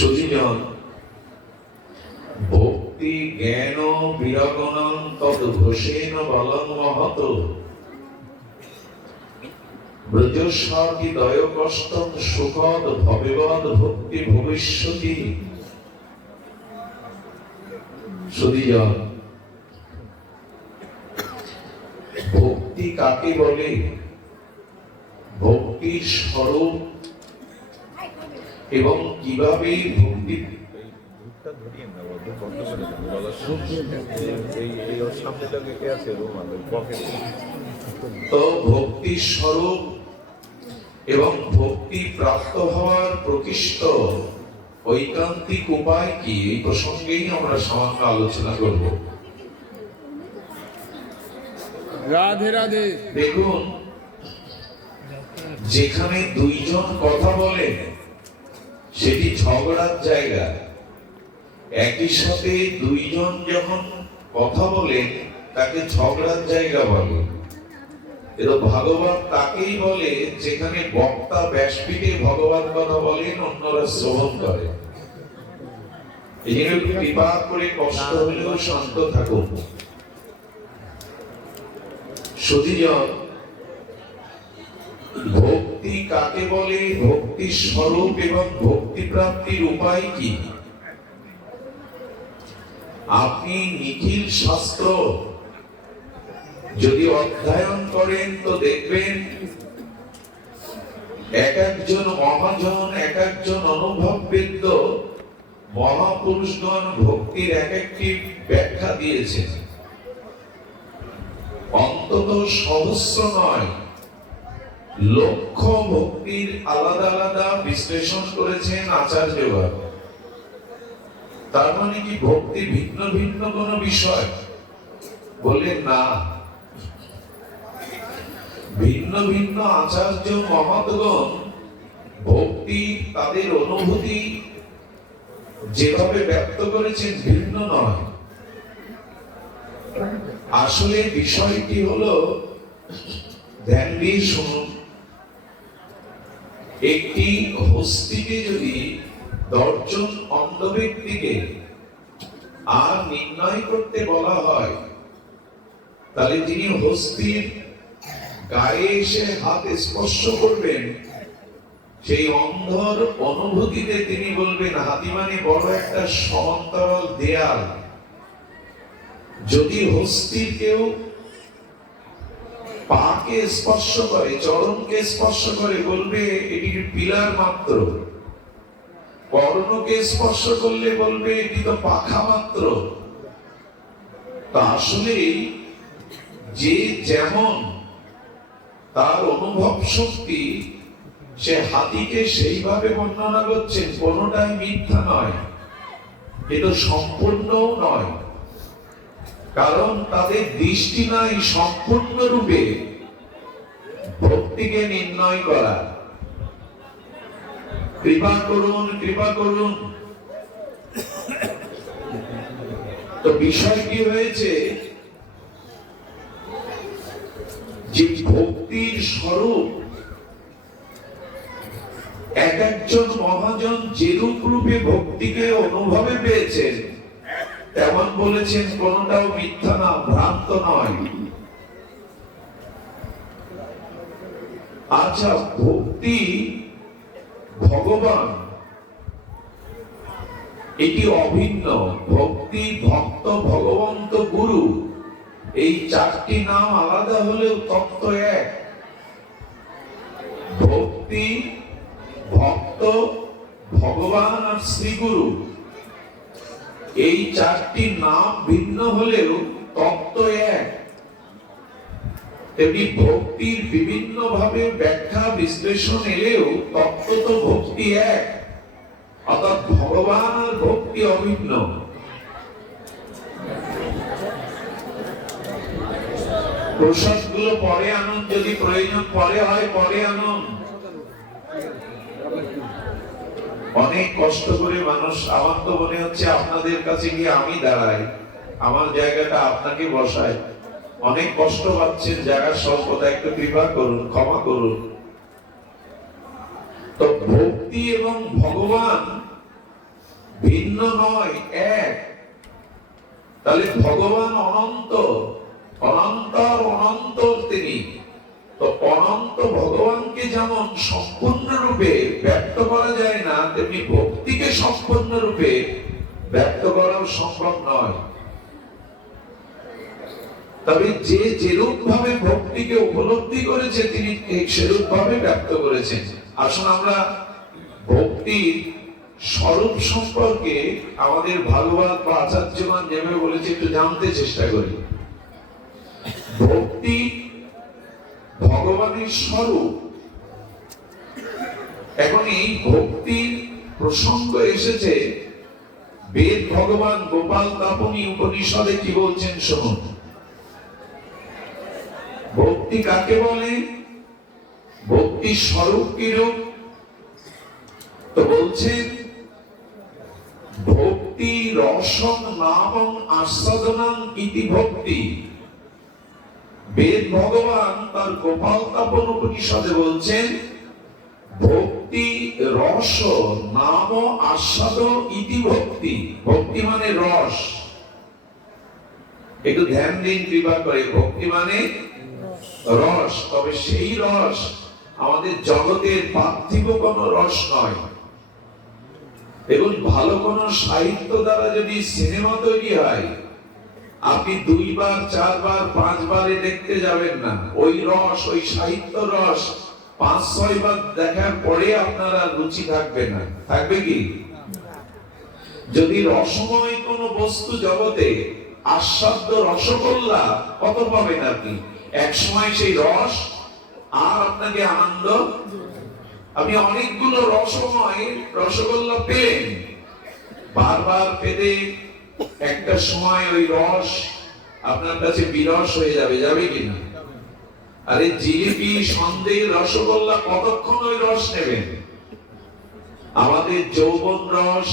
সুধীজন, ভক্তি জ্ঞান বিরগণং তদ ঘোষেন বলং মহত ব্রজস্বাতি দয় কষ্টং সুখদ ভবেবদ ভক্তি ভবিষ্যতি। সুধীজন, ভক্তি কাকে বলে, ভক্তির স্বরূপ এবং কিভাবে ভক্তি তো ভক্তির স্বরূপ এবং ভক্তি প্রাপ্ত হওয়ার প্রকৃষ্ট ঐকান্তিক উপায় কি, এই প্রসঙ্গেই আমরা সামান্য আলোচনা করব। রাধে রাধে। দেখুন, যেখানে দুইজন কথা বলে সেটি ঝগড়ার জায়গা। একই সাথে দুইজন যখন কথা বলেন তাকে ঝগড়ার জায়গা বলে। কিন্তু ভগবান তাকেই বলে যেখানে বক্তা ব্যাসপীঠে ভগবান কথা বলেন, অন্যরা শ্রবণ করে। এই জন্য কৃপা করে কষ্ট হলেও শান্ত থাকুন। সুধীজন, ভক্তি কাকে বলে, ভক্তির স্বরূপ এবং ভক্তি প্রাপ্তির উপায় কি, আপনি নিখিল শাস্ত্র যদি অধ্যয়ন করেন তো দেখবেন এক একজন মহাজন, এক একজন অনুভববিদ মহাপুরুষগণ ভক্তির এক একটি ব্যাখ্যা দিয়েছেন। অন্তত সহস্র নয়, লক্ষ ভক্তির আলাদা আলাদা বিশ্লেষণ করেছেন আচার্যগণ। তার মানে কি ভক্তি ভিন্ন ভিন্ন কোন বিষয়? বলে না, ভিন্ন ভিন্ন আচার্য মহৎগণ ভক্তি তাদের অনুভূতি যেভাবে ব্যক্ত করেছেন ভিন্ন নয়। আসলে বিষয়টি হলো, ধ্যান দিয়ে শুনুন, একটি হস্তিকে যদি দশজন অন্ধ ব্যক্তিকে আর নির্ণয় করতে বলা হয়, তাহলে তিনি হস্তির গায়ে এসে হাত স্পর্শ করবেন, সেই অন্ধর অনুভূতিতে তিনি বলবেন হাতি মানে বড় একটা সমান্তরাল দেয়াল। যদি হস্তির কেউ পাকে স্পর্শ করে, চরণকে স্পর্শ করে, বলবে এটি পিলার মাত্র। কর্ণকে স্পর্শ করলে বলবে এটি তো পাখা মাত্র। তা আসলে যে যেমন তার অনুভব শক্তি, সে হাতিকে সেইভাবে বর্ণনা করছেন। কোনটাই মিথ্যা নয়, এটা সম্পূর্ণও নয়, কারণ তাদের দৃষ্টি নাই সম্পূর্ণরূপে ভক্তিকে নির্ণয় করা। কৃপা করুন, কৃপা করুন। তো বিষয় কি হয়েছে, যে ভক্তির স্বরূপ এক একজন মহাজন যেরূপ রূপে ভক্তিকে অনুভবে পেয়েছেন, তেমন বলেছেন কোনটাও মিথ্যা না, ভ্রান্ত নয়। আচ্ছা, ভক্তি ভগবান এটি অভিন্ন। ভক্তি, ভক্ত, ভগবন্ত, গুরু, এই চারটি নাম আলাদা হলেও তত্ত্ব এক। ভক্তি, ভক্ত, ভগবান আর শ্রীগুরু, এই চারটি নাম ভিন্ন হলেও তত্ত্ব এক। তেমনি ভক্তির বিভিন্ন ভাবে ব্যাখ্যা বিশ্লেষণ এলেও তত্ত্ব তো ভক্তি এক, অর্থাৎ ভগবান আর ভক্তি অভিন্ন। প্রসাদ গুলো পরে আনুন, যদি প্রয়োজন পরে হয় পরে আনুন। অনেক কষ্ট করে মানুষ, আমার তো মনে হচ্ছে আপনাদের কাছে গিয়ে আমি দাঁড়াই, আমার জায়গাটা আপনাকে বসাই। অনেক কষ্ট পাচ্ছেন, জায়গার স্বল্পতা, একটু কৃপা করুন, ক্ষমা করুন। তো ভক্তি এবং ভগবান ভিন্ন নয়, এক। তাহলে ভগবান অনন্ত, অনন্তর অনন্তর তিনি। তো অনন্ত ভগবানকে যেমন সম্পূর্ণরূপে ব্যক্ত করা যায় না, তেমনি ভক্তিকে সম্পূর্ণরূপে ব্যক্ত করাও সম্ভব নয়। তবে যে যেরূপ ভাবে ভক্তিকে উপলব্ধি করেছে তিনি সেরূপ ভাবে ব্যক্ত করেছেন। আসুন আমরা ভক্তির স্বরূপ সম্পর্কে আমাদের ভাগবত বা আচার্যগণ যেভাবে বলেছে একটু জানতে চেষ্টা করি। ভক্তি ভগবানের স্বরূপ। এখন এই ভক্তির প্রসঙ্গ এসেছে বেদ ভগবান গোপাল তাপনী উপনিষদে কি বলছেন শুনুন। ভক্তি কাকে বলে, ভক্তির স্বরূপ কিরূপ? তো বলছেন ভক্তি রসং নামং আস্বাদনং ইতি ভক্তি। বেদ ভগবান তার গোপাল তাপন উপনিষদে বলছেন ভক্তি রস নাম আস্বাদ ইতি ভক্তি। ভক্তি মানে রস। একটু ধ্যান দিন কৃপা করে, ভক্তি মানে রস। তবে সেই রস আমাদের জগতের পার্থিব কোন রস নয়। দেখুন, ভালো কোন সাহিত্য দ্বারা যদি সিনেমা তৈরি হয়, আপনি 2 বার 4 বার 5 বারে দেখতে যাবেন না। ওই রস, ওই সাহিত্য রস 5-6 বার দেখার পরে আপনার আর রুচি থাকবে না। থাকবে কি? যদি রসময় কোন বস্তু জগতে আস্বাদ্য রসগোল্লা কত পাবেন আপনি, এক সময় সেই রস আর আপনাকে আনন্দ। আপনি অনেকগুলো রসময় রসগোল্লা পেলেন, বারবার পেতে একটা সময় ওই রস আপনার কাছে বিরস হয়ে যাবে। যাবে কিনা? আরে জিলিপি, সন্দেহ, রসগোল্লা কতক্ষণ ওই রস নেবেন? আমাদের যৌবন রস,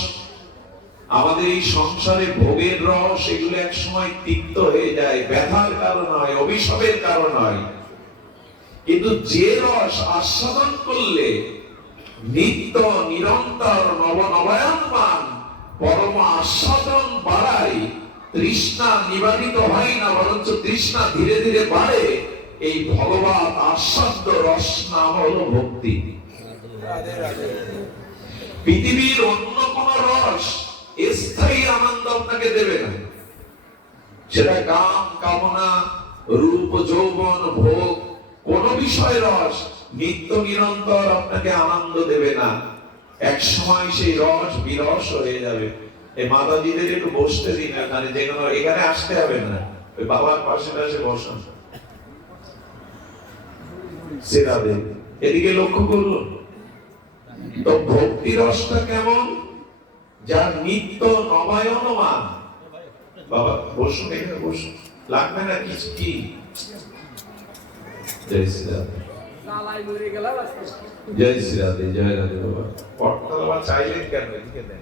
আমাদের এই সংসারে ভোগের রস, এগুলো এক সময় তিক্ত হয়ে যায়। ব্যথার কারণ হয়, অভিশাপের কারণ হয়। কিন্তু যে রস আস্বাদন করলে নিত্য নিরন্তর নবনবায়নমান পরম আস্বাদন বাড়ায়, তৃষ্ণা নিবারিত হয় না, বরঞ্চ তৃষ্ণা ধীরে ধীরে বাড়ে। এই ভগবত আস্বাদ্য রস নাম হলো ভক্তি। পৃথিবীর অন্য কোন রস স্থায়ী আনন্দ আপনাকে দেবে না। সেটা কাম, কামনা, রূপ, যৌবন, ভোগ, কোন বিষয় রস নিত্য নিরন্তর আপনাকে আনন্দ দেবে না। এক সময় সেই রস বিরস হয়ে যাবে। এই মাতাজিদের একটু বসতে দিন এখানে, যে কোনো এখানে আসতে হবে না, ওই বাবার পাশে পাশে বসুন। সেরাদের এদিকে লক্ষ্য করুন তো ভক্তি রসটা কেমন, যার নিত্য নবায়নমান। বাবা বসুন, এখানে বসুন, লাগবে না কিছু। কি জয় শ্রীরাধে, জয় শ্রীরাধে, জয় রাধে। বাবা পটটা বাবা চাইলেন কেন? এদিকে দেন।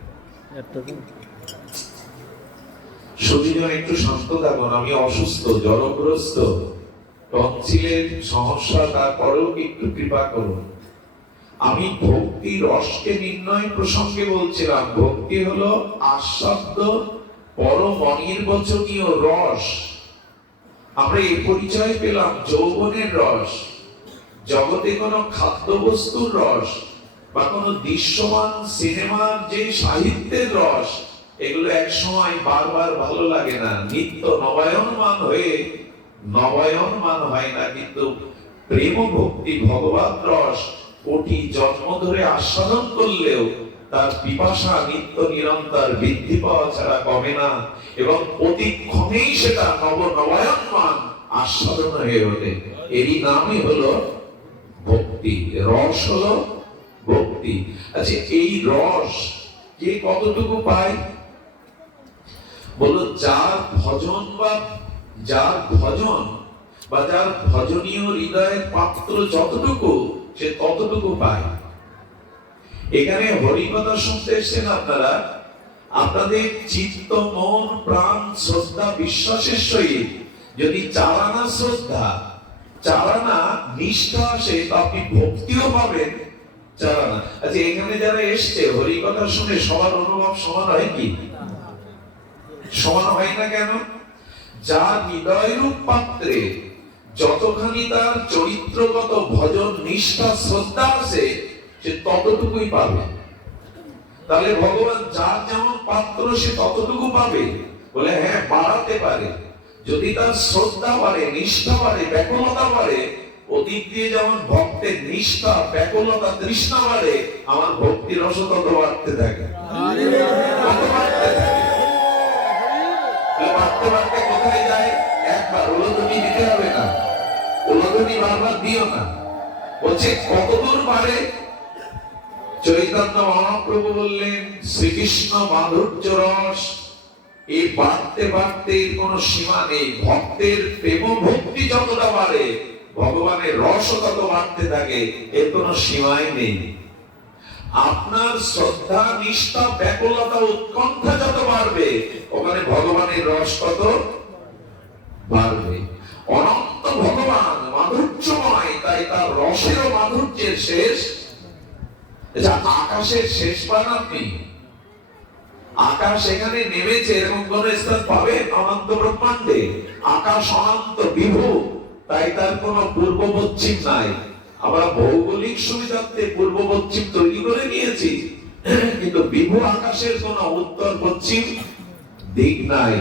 শরীরে একটু শান্ত থাকুন। আমি অসুস্থ, জলগ্রস্ত, টনসিলের সমস্যা, তারপরেও একটু কৃপা করুন। আমি ভক্তি রসকে নির্ণয় প্রসঙ্গে বলছিলাম। ভক্তি হলো আস্বাদ্য পরম অনির্বচনীয় রস। আমরা এই পরিচয় পেলাম যৌবনের রস। জগতে কোনো খাদ্যবস্তুর রস বা কোনো দৃশ্যমান সিনেমার যে সাহিত্যের রস, এগুলো এক সময় বারবার ভালো লাগে না, নিত্য নবায়নমান হয়ে নবায়নমান হয় না। কিন্তু প্রেম ভক্তি ভগবত রস কোটি জন্ম ধরে আস্বাদন করলেও তার পিপাসা নিত্য নিরন্তর বৃদ্ধি পাওয়া ছাড়া কমে না, এবং প্রতিক্ষণেই সেটা নবায়নমান আস্বাদন হয়ে ওঠে। এরই নামই হলো ভক্তি। রস হলো ভক্তি। আচ্ছা, এই রস কে কতটুকু পায়? বলো, যার ভজন বা যার ভজনীয় হৃদয়ের পাত্র যতটুকু, সে ততটুকু পায়। এখানে হরিকথা শুনতে এসেছেন আপনারা, আপনাদের চিত্ত, মন, প্রাণ, শ্রদ্ধা, বিশ্বাসের সহিত যদি চারানা শ্রদ্ধা, চারানা নিষ্ঠা আসে, তো আপনি ভক্তিও পাবেন, যারা না। আচ্ছা, এখানে যারা এসছে হরি কথা শুনে সবার অনুভব সমান হয় কি? সমান হয় না কেন? যার হৃদয়রূপ পাত্রে যতখানি তার চরিত্রগত ভজন নিষ্ঠা শ্রদ্ধা আছে, সে ততটুকুই পাবে। তাহলে ভগবান যার যেমন পাত্র সে ততটুকু পাবে? বলে হ্যাঁ, বাড়াতে পারে। যদি তার শ্রদ্ধা বাড়ে, নিষ্ঠা বাড়ে, ব্যাকুলতা বাড়ে, ওদিক দিয়ে যেমন ভক্তের নিষ্ঠা, ব্যাকুলতা, তৃষ্ণা বাড়ে, আমার ভক্তি রস তত বাড়তে থাকে। তত বাড়তে থাকে। বাড়তে বাড়তে কোথায় যায়? একবার উলোধ্বনি দিতে হবে না, উলোধ্বনি বারবার দিও না। বলছে কতদূর বাড়ে? চৈতন্য মহাপ্রভু বললেন শ্রীকৃষ্ণ মাধুর্য রস এই বাড়তে বাড়তে কোন সীমা নেই। ভক্তের প্রেম ভক্তি যতটা বাড়ে, ভগবানের রস তত বাড়তে থাকে, এর কোন সীমাই নেই। আপনার শ্রদ্ধা, নিষ্ঠা, ব্যাকুলতা, উৎকণ্ঠা যত বাড়বে, ওখানে ভগবানের রস তত বাড়বে। অনন্ত ভগবান মাধুর্যময়, তাই তার রসেরও মাধুর্যের শেষ। আকাশের শেষ পান আপনি? আকাশ এখানে নেমেছে এরকম কোন স্থান পাবেন অনন্ত ব্রহ্মাণ্ডে? আকাশ অনন্ত বিভু, তাই তার কোন পূর্ব পশ্চিম নাই। আমরা ভৌগোলিক সুবিধার্থে পূর্ব পশ্চিম তৈরি করে নিয়েছি, কিন্তু বিভু আকাশের কোন উত্তর পশ্চিম দিক নাই।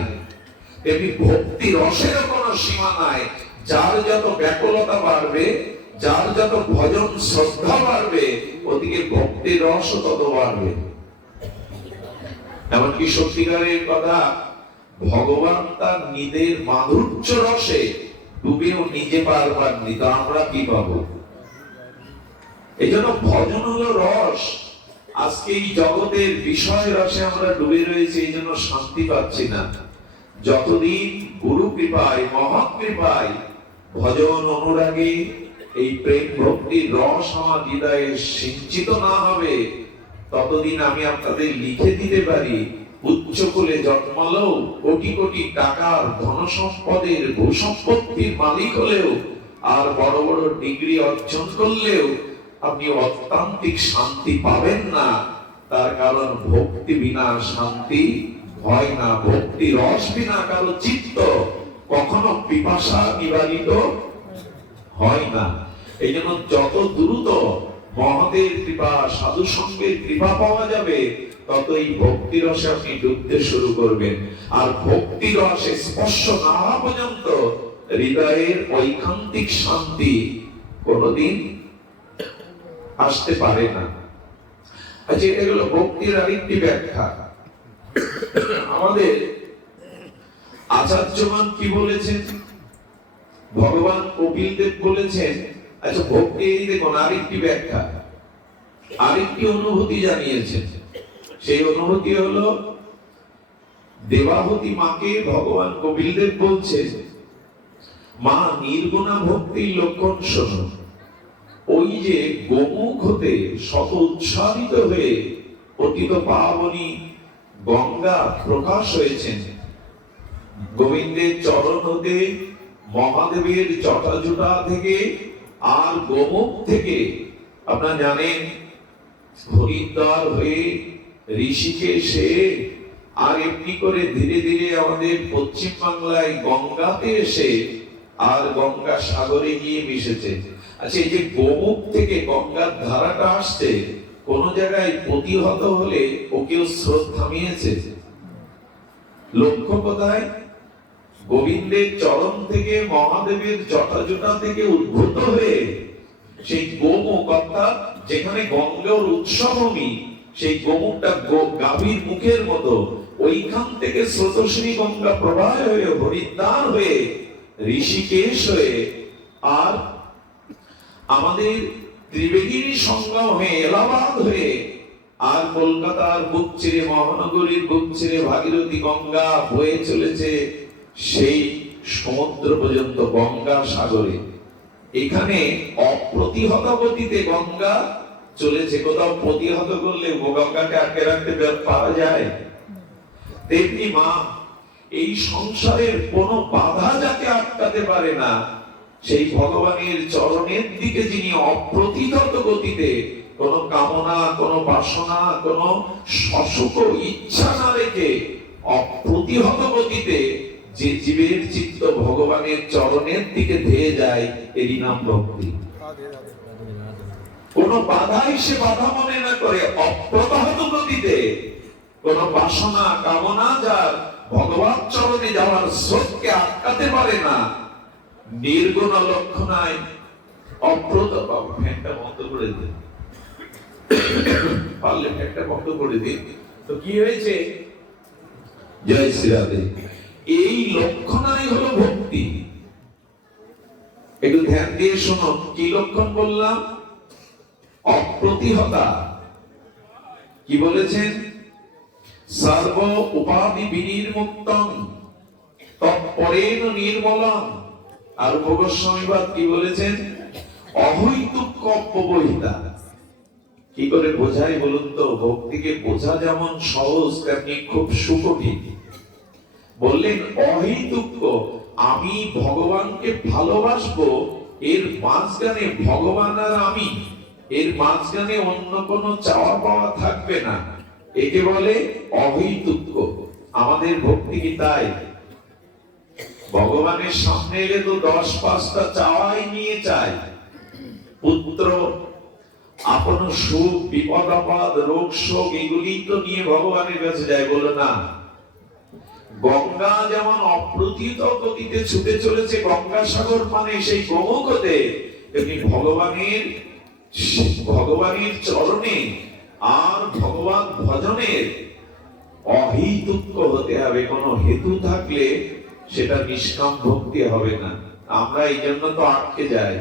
তেমনি ভক্তি রসের কোন সীমা নাই। যার যত ব্যাকুলতা বাড়বে, যার যত ভজন শ্রদ্ধা বাড়বে, ওদিকে ভক্তি রস তত বাড়বে। এমনকি সত্যিকারের কথা, ভগবান তার নিজের মাধুর্য রসে ডুবেও নিজে পার পাননি, তো আমরা কি পাবো? এই জন্য ভজন হলো রস। আজকে এই জগতের বিষয় রসে আমরা ডুবে রয়েছি, এই জন্য শান্তি পাচ্ছি না। যতদিন গুরু কৃপায়, মহৎ কৃপায়, ভজন অনুরাগে এই প্রেম ভক্তির রস আমার হৃদয়ে সিঞ্চিত না হবে, ততদিন আমি আপনাদের লিখে দিতে পারি, উচ্চ কুলে জন্মালেও, কোটি কোটি টাকার ধন সম্পদের ভূসম্পত্তির মালিক হলেও, আর বড় বড় ডিগ্রি অর্জন করলেও আপনি অত্যান্তিক শান্তি পাবেন না। তার কারণ ভক্তি বিনা শান্তি হয় না। ভক্তি রস বিনা কারো চিত্ত কখনো পিপাসা নিবারিত হয় না। এই জন্য যত দ্রুত মহতের কৃপা, সাধু সঙ্গের কৃপা পাওয়া যাবে, তত এই ভক্তি রসে আপনি ডুবতে শুরু করবেন। আর ভক্তি রসে স্পর্শ না হওয়া পর্যন্ত হৃদয়ের ঐকান্তিক শান্তি কোনদিন আসতে পারে না। আচ্ছা, এটা হলো ভক্তির আরেকটি ব্যাখ্যা। আমাদের আচার্যগণ কি বলেছেন? ভগবান কপিল দেব বলেছেন, আচ্ছা ভক্তি, এই দেখুন আরেকটি ব্যাখ্যা, আরেকটি অনুভূতি জানিয়েছেন। সেই অনুভূতি হলো, দেবাহুতি মাকে ভগবান কপিল দেব বলছে, মা নির্গুণা ভক্তির লক্ষণ শোনো। ওই যে গোমুখ হতে শত উৎসাহিত হয়ে পতিত পাবনী গঙ্গা প্রকাশ হয়েছেন, গোবিন্দের চরণ হতে, মহাদেবের জটাজুটা থেকে, আর গোমুখ থেকে আপনারা জানেন হরিদ্বার হয়ে ঋষিকেশে, আর এমনি করে ধীরে ধীরে আমাদের পশ্চিম বাংলায় গঙ্গাতে এসে আর গঙ্গা সাগরে গিয়ে মিশেছে। আচ্ছা, এই যে গোমুখ থেকে গঙ্গার ধারাটা আসছে, কোন জায়গায় প্রতিহত হলে ওকেও স্রোত থামিয়েছে? লক্ষ্য কোথায়? গোবিন্দের চরণ থেকে, মহাদেবের জটাজটা থেকে উদ্ভূত হয়ে সেই গোমুখ, অর্থাৎ যেখানে গঙ্গার উৎসভূমি, সেই গোমুখটা গাভীর মুখের মতো, ওইখান থেকে স্রোতস্বিনী গঙ্গা প্রবাহ হয়ে হরিদ্বার হয়ে ঋষিকেশ হয়ে, আর আমাদের ত্রিবেণীর সঙ্গম হয়ে এলাহাবাদ হয়ে, আর কলকাতার বুক চিরে, মহানগরীর বুক চিরে ভাগীরথী গঙ্গা বয়ে চলেছে সেই সমুদ্র পর্যন্ত, গঙ্গা সাগরে। এখানে অপ্রতিহত গতিতে গঙ্গা চলেছে। কোথাও প্রতিহত করলে গঙ্গাকে আটকে রাখতে পারা যায়? তেমনি মা এই সংসারের কোনো বাধা যাকে আটকাতে পারে না, সেই ভগবানের চরণের দিকে যিনি অপ্রতিহত গতিতে কোনো কামনা, কোনো বাসনা, কোনো অসুখ ইচ্ছা না রেখে অপ্রতিহত গতিতে যে জীবের চিত্ত ভগবানের চরণের দিকে ধেয়ে যায়, এরই নাম ভক্তি। কোন বাধাই সে বাধা মনে না করে অপ্রতিহত গতিতে কোন বাসনা কামনা যার ভগবান চরণে যাওয়ার স্রোতকে আটকাতে পারে না, নির্গুণ লক্ষণায় ফ্যানটা বন্ধ করে দিন, পারলে ফ্যানটা বন্ধ করে দিন। তো কি হয়েছে? জয় শ্রী রাধে। এই লক্ষণাই হলো ভক্তি। একটু ধ্যান দিয়ে শোনো, কি লক্ষণ বললাম? অপ্রতিহতা। কি বলেছেন? সর্ব উপাধি বিনির্মুক্তং তৎপরেণ নির্মলং। আর ভোগস্বামীবাদ কি বলেছেন? অহৈতুক অপবহিতা। কি করে বোঝাই বলুন তো? ভক্তিকে বোঝা যেমন সহজ, তেমনি খুব সুকঠিন। বললেন অহৈতুক, আমি ভগবানকে ভালোবাসবো, এর মাঝখানে ভগবান আর আমি, এর মাঝখানে অন্য কোনো চাওয়া পাওয়া থাকবে না, একে বলে অহৈতুক। আমাদের ভক্তি কি তাই? ভগবানের সামনে এলে তো 10-5টা চাওয়াই নিয়ে চাই। পুত্র, আপন সুখ, বিপদ আপদ, রোগ শোক, এগুলি তো নিয়ে ভগবানের কাছে যায়। বলো না, গঙ্গা যেমন অপ্রতিহত গতিতে ছুটে চলেছে গঙ্গাসাগর মানে সেই গোমুখতে, তেমনি ভগবানের চরণে আর ভগবান ভজনের অহেতুক হতে হবে। কোনো হেতু থাকলে সেটা নিষ্কাম ভক্তি হবে না। আমরা এই জন্য তো আটকে যাই,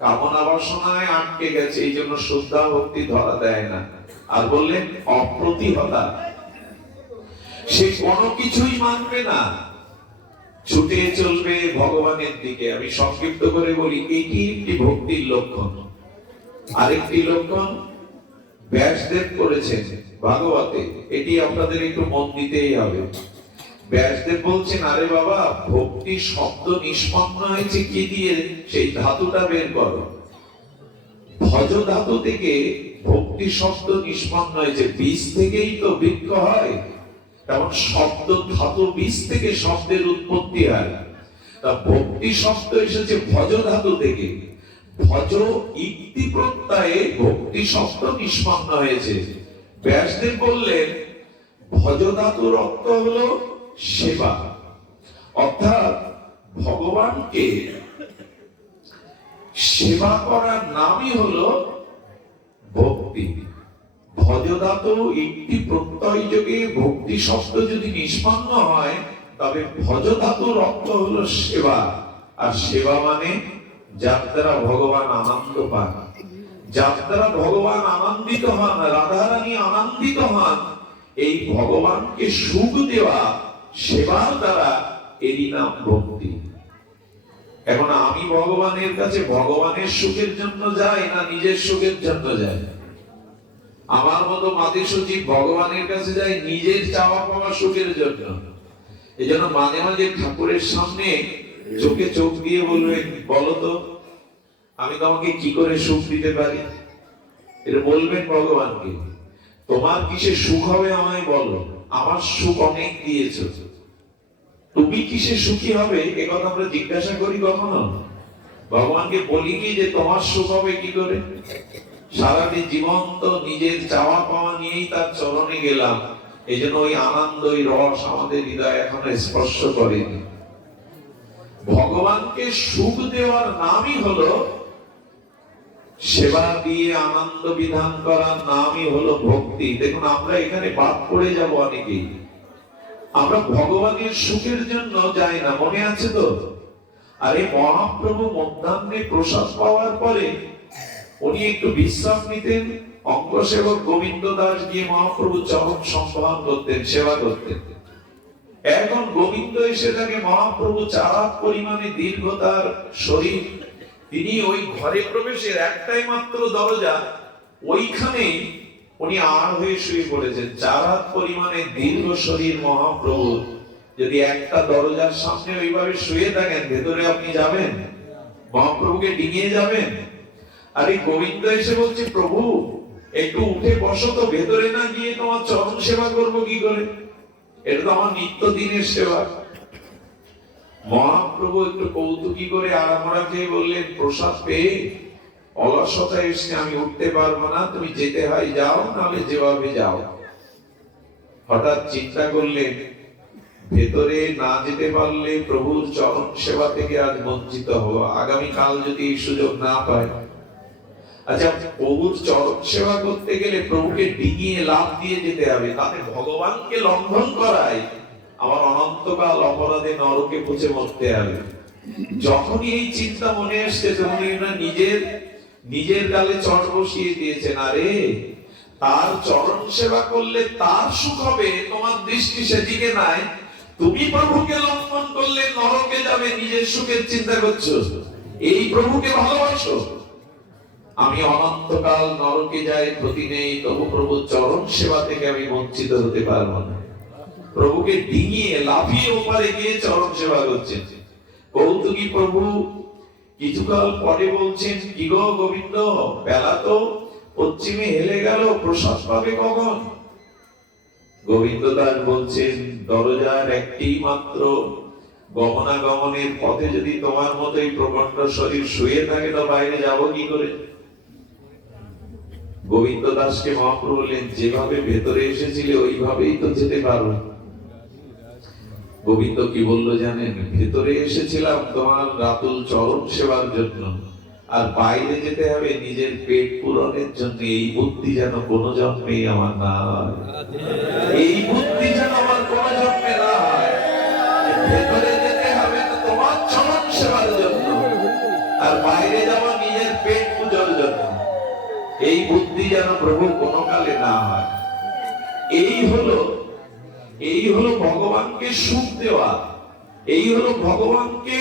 কামনা বাসনায় আটকে গেছে, এই জন্য শ্রদ্ধা ভক্তি ধরা দেয় না। আর বললেন অপ্রতিহতা, সে কোনো কিছুই মানবে না, ছুটে চলবে ভগবানের দিকে। আমি সংক্ষিপ্ত করে বলি, এটি একটি ভক্তির লক্ষণ। আরেকটি লক্ষণ ব্যাসদেব করেছেন ভাগবতে, এটি আপনাদের একটু মন দিতেই হবে। ব্যাসদেব বলছেন, আরে বাবা, ভক্তি শব্দ নিষ্পন্ন হয়েছে কি দিয়ে? সেই ধাতুটা বের করো। ভজ ধাতু থেকে ভক্তি শব্দ নিষ্পন্ন হয়েছে। বীজ থেকেই তো বৃক্ষ হয়, তেমন শব্দ ধাতু বীজ থেকে শব্দের উৎপত্তি হয়। তা ভক্তি শব্দ এসেছে ভজ ধাতু থেকে। ভজ ইক্তি প্রত্যয়ে ভক্তি শব্দ নিষ্পন্ন হয়েছে। ব্যাসদেব বললেন, ভজ ধাতুর অর্থ হলো সেবা, অর্থাৎ ভগবানকে সেবা করার নামই হলো ভক্তি। ভজ ধাতু ইক্তি প্রত্যয় যোগে ভক্তি শব্দ যদি নিষ্পন্ন হয়, তবে ভজ ধাতুর অর্থ হলো সেবা। আর সেবা মানে যার দ্বারা ভগবান আনন্দ পান, যার দ্বারা ভগবান আনন্দিত হন, রাধারানী আনন্দিত হন, এই ভগবানকে সুখ দেওয়া সেবার দ্বারা, এরই নাম ভক্তি। এখন আমি ভগবানের কাছে ভগবানের সুখের জন্য যাই না নিজের সুখের জন্য যাই? আমার মতো মাঝে সচিব ভগবানের কাছে যাই নিজের চাওয়া পাওয়া সুখের জন্য। এই জন্য মাঝে মাঝে ঠাকুরের সামনে চোখে চোখ দিয়ে বলবেন, বলো তো আমি তোমাকে কি করে সুখ দিতে পারি? এটা বলবেন ভগবানকে। তোমার কিসে সুখ হবে আমায় বলো, আমার সুখ অনেক দিয়েছো, তুমি কিসে সুখী হবে এ কথা আমরা জিজ্ঞাসা করি কখনো? ভগবানকে বলি কি যে তোমার সুখ হবে কি করে? সারাটি জীবন তো নিজের চাওয়া পাওয়া নিয়েই তার চরণে গেলাম, এই জন্য ওই আনন্দ, ওই রস আমাদের হৃদয় এখনো স্পর্শ করেনি। ভগবানকে সুখ দেওয়ার নামই হলো সেবা, দিয়ে আনন্দ বিধান করার নামই হলো ভক্তি। দেখুন, আমরা এখানে বাদ পড়ে যাব অনেকেই। আমরা ভগবানের সুখের জন্য যাই না, মনে আছে তো? আরে মহাপ্রভু মধ্যাহ্নে প্রসাদ পাওয়ার পরে উনি একটু বিশ্রাম নিতেন, অঙ্গসেবক গোবিন্দ দাস গিয়ে মহাপ্রভু চরণ সম্বহন করতেন, সেবা করতেন। এখন গোবিন্দ এসে তাকে, মহাপ্রভু চারাত পরিমাণে দীর্ঘ তার শরীর, তিনি ওই ঘরে প্রবেশের একটাই মাত্র দরজা, ওইখানেই উনি আর হয়ে শুয়ে পড়েছেন। চারাত পরিমাণে দীর্ঘ শরীর মহাপ্রভু, যদি একটা দরজার সামনে ওইভাবে শুয়ে থাকেন, ভেতরে আপনি যাবেন? মহাপ্রভুকে ডিঙিয়ে যাবেন? আরে গোবিন্দ এসে বলছে, প্রভু একটু উঠে বসো তো, ভেতরে না গিয়ে তোমার চরণ সেবা করবো কি করে? এটা তো আমার নিত্যদিনের সেবা। মহাপ্রভু একটু কৌতুকি করে আরামরা খেয়ে বললেন, প্রসাদ পেয়ে অলসতা এসে আমি উঠতে পারবো না, তুমি যেতে হয় যাও, নাহলে যেভাবে যাও। হঠাৎ চিন্তা করলেন, ভেতরে না যেতে পারলে প্রভুর চরণ সেবা থেকে আজ বঞ্চিত হব, আগামীকাল যদি এই সুযোগ না পায়। আচ্ছা, প্রভুর চরণ সেবা করতে গেলে প্রভুকে ডিঙিয়ে লাফ দিয়ে যেতে হবে, তাতে ভগবানকে লঙ্ঘন করায় আমার অনন্তকাল অপরাধে নরকে পচে মরতে হবে। যখনই এই চিন্তা মনে আসছে, তখনই না নিজের গালে চট বসিয়ে দিয়েছেন। আরে, তার চরণ সেবা করলে তার সুখ হবে, তোমার দৃষ্টি সেদিকে নাই। তুমি প্রভুকে লঙ্ঘন করলে নরকে যাবে, নিজের সুখের চিন্তা করছো। এই প্রভুকে ভালোবাসো। আমি অনন্তকাল নরকে যাই, ক্ষতি নেই, তবু প্রভুর চরণ সেবা থেকে আমি বঞ্চিত হতে পারবো না। প্রভুকে ডিঙিয়ে লাফিয়ে ওপারে গিয়ে চরণ সেবা করছেন। কৌতুকী প্রভু কিছুকাল পরে বলছেন, কি গো গোবিন্দ, বেলা তো পশ্চিমে হেলে গেল, প্রসাদ পাবে কখন? গোবিন্দ দাস বলছেন, দরজার একটি মাত্র গমনাগমনের পথে যদি তোমার মতোই প্রবন্ধ শরীর শুয়ে থাকে, তো বাইরে যাবো কি করে? গোবিন্দ দাসকে মহাপ্রভু বললেন, যেভাবে ভেতরে এসেছিলে ওইভাবেই তো যেতে পারো। গোবিন্দ কি বললো জানেন? ভেতরে এসেছিলাম তোমার রাতুল চরণ সেবার জন্য, আর বাইরে যেতে হবে নিজের পেট পূরণের জন্য। এই বুদ্ধি যেন কোনো জন্মেই আমার না হয়, এই বুদ্ধি যেন আমার কোনো জন্মে না হয়। ভেতরে যেতে হবে তো তোমার চরণ সেবার জন্য, আর বাইরে যাওয়া নিজের পেট পূজার জন্য। এই বুদ্ধি যেন প্রভু কোনো কালে না হয়। এই হলো ভগবানকে সুখ দেওয়া, এই হলো ভগবানকে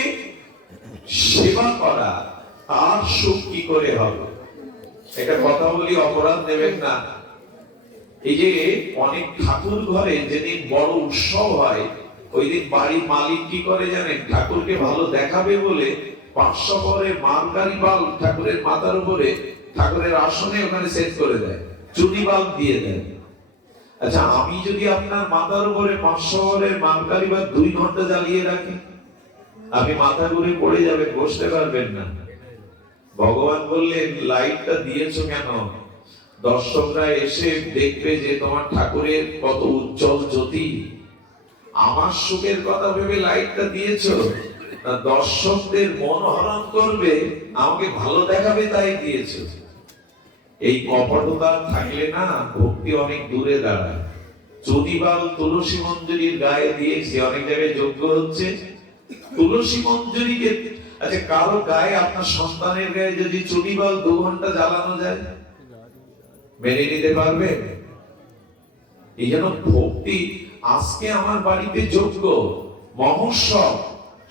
সেবা করা। তার সুখ কি করে হবে? একটা কথা বলি, অপরাধ নেবেন না। এই যে অনেক ঠাকুর ঘরে যেদিন বড় উৎসব হয়, ওই দিন বাড়ির মালিক কি করে জানেন? ঠাকুরকে ভালো দেখাবে বলে 500 করে মালগাড়ি বাল ঠাকুরের মাথার উপরে, ঠাকুরের আসনে ওখানে সেট করে দেয়, চুনি বাল্ব দিয়ে দেয়। আচ্ছা, আমি যদি আপনার মাথার উপরে 500 করে মালগাড়ি বাল্ব 2 ঘন্টা জ্বালিয়ে রাখি, আপনি মাথা ঘুরে পড়ে যাবেন, বসতে পারবেন না। ভগবান বললেন, লাইটটা দিয়েছো কেন? দর্শকরা এসে দেখবে যে তোমার ঠাকুরের কত উজ্জ্বল জ্যোতি। আমার সুখের কথা ভেবে লাইটটা দিয়েছো, না দর্শকদের মন হরণ করবে, আমাকে ভালো দেখাবে তাই দিয়েছো? এই কপটতা থাকলে না ভক্তি অনেক দূরে দাঁড়ায়। চুনিবাল তুলসী মঞ্জুরির গায়ে দিয়েছে, অনেক জায়গায় যজ্ঞ হচ্ছে। তুলসী মঞ্জুরিকে, আচ্ছা কারো গায়ে, আপনার সন্তানের গায়ে যদি চুনিবাল 2 ঘন্টা জ্বালানো যায়, মেনে নিতে পারবে? এই যেন ভক্তি। আজকে আমার বাড়িতে যজ্ঞ মহোৎসব,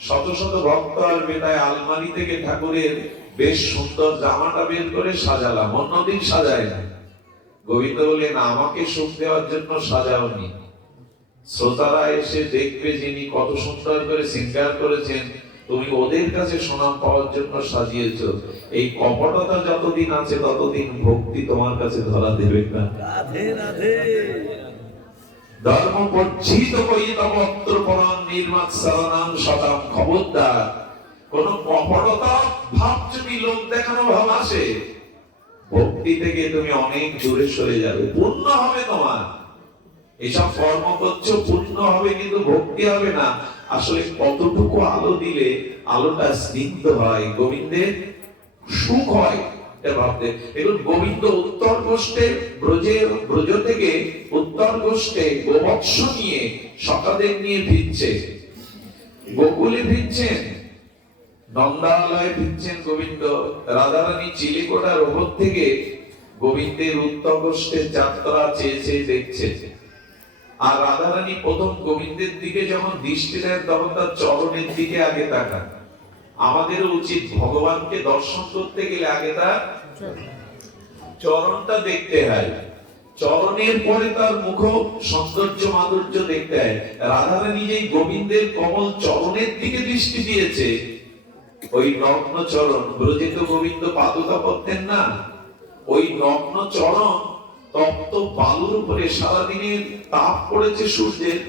শত শত ভক্ত আসবে, তাই আলমারি থেকে ঠাকুরের বেশ সুন্দর জামাটা বের করে সাজালাম, অন্যদিন সাজায় না। গোবিন্দ বললেন, আমাকে সুখ দেওয়ার জন্য সাজাওনি, শ্রোতারা এসে দেখবে যিনি কত সুন্দর করে শৃঙ্গার করেছেন, তুমি ওদের কাছে সুনাম পাওয়ার জন্য সাজিয়েছো। এই কপটতা যতদিন আছে ততদিন ভক্তি তোমার কাছে ধরা দেবে না। রাধে রাধে। ধর্ম পরিচিত কইতবত্র পরাণ নির্মাৎসারণাম শতাম। খবরদার, কোন কপটতা ভাব যদি লোক দেখানো ভাব আসে, ভক্তি থেকে তুমি অনেক দূরে সরে যাবে। পূর্ণ হবে তোমার, এসব কর্ম করছো পূর্ণ হবে, কিন্তু ভক্তি হবে না। আসলে কতটুকু আলো দিলে আলোটা স্নিগ্ধ হয়, গোবিন্দের সুখ হয়, এটা ভাবতে। এখন গোবিন্দ উত্তর গোষ্ঠে ব্রজ থেকে উত্তর গোষ্ঠে গোবৎস নিয়ে সকাদের নিয়ে ফিরছে, গোকুলে ফিরছেন, নন্দালয়ে ফিরছেন গোবিন্দ। রাধারানী চিলিকোটার ওপর থেকে গোবিন্দের উত্তর গোষ্ঠের যাত্রা চেয়ে চেয়ে দেখছে। আর রাধারানী প্রথম গোবিন্দের দিকে যখন দৃষ্টি দেন, তখন তার চরণের দিকে আগে তাকান। আমাদের উচিত ভগবানকে দর্শন করতে গেলে আগে তার চরণটা দেখতে হয়, চরণের পরে তার মুখ সৌন্দর্য মাধুর্য দেখতে হয়। রাধারানী যেই গোবিন্দের কমল চরণের দিকে দৃষ্টি দিয়েছে, ওই নগ্ন চরণ, ব্রজে তো গোবিন্দ পাদুকা পরতেন না, ওই নগ্ন চরণ তপ্ত বালুর উপরে সারাদিনের তাপ পড়েছে সূর্যের,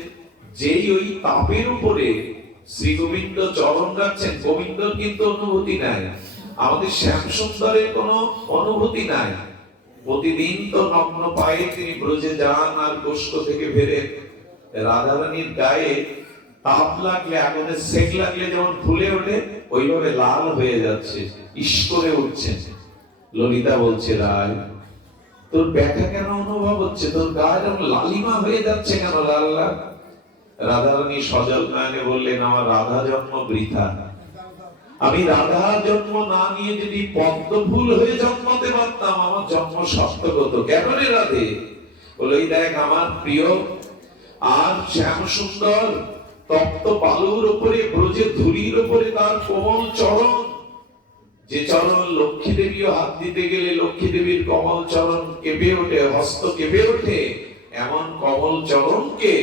যেই ওই তাপের উপরে শ্রী গোবিন্দ চরণ রাখছেন, গোবিন্দর কিন্তু অনুভূতি নাই, আমাদের শ্যাম সুন্দরের কোনো অনুভূতি নাই। প্রতিদিন তো নগ্ন পায়ে তিনি ব্রজে যান আর গোষ্ঠ থেকে বেরেন। রাধারানীর গায়ে তাপ লাগলে, আগুনের সেক লাগলে যেমন ফুলে ওঠে, ওইভাবে লাল হয়ে যাচ্ছে, ইস করে উঠছেন। ললিতা বলছে, রায় তোর ব্যথা কেন অনুভব হচ্ছে, তোর গায়ে যেমন লালিমা হয়ে যাচ্ছে কেন, লাল লাল? রাধারানী সজল নয়নে বললেন, আমার রাধা জন্ম বৃথা। আমি রাধা জন্ম না নিয়ে যদি পদ্ম ফুল হয়ে জন্মতে পারতাম, আমার জন্ম সার্থক হতো। কেন রে রাধে? বলে, দেখ আমার প্রিয় আর শ্যাম সুন্দর তপ্ত বালুর উপরে, ব্রজের ধুলির উপরে তার কোমল চরণ, যে চরণ লক্ষ্মী দেবীও হাত দিতে গেলে লক্ষ্মী দেবীর কমল চরণ কেঁপে ওঠে, হস্ত কেঁপে ওঠে, এমন কমল চরণকে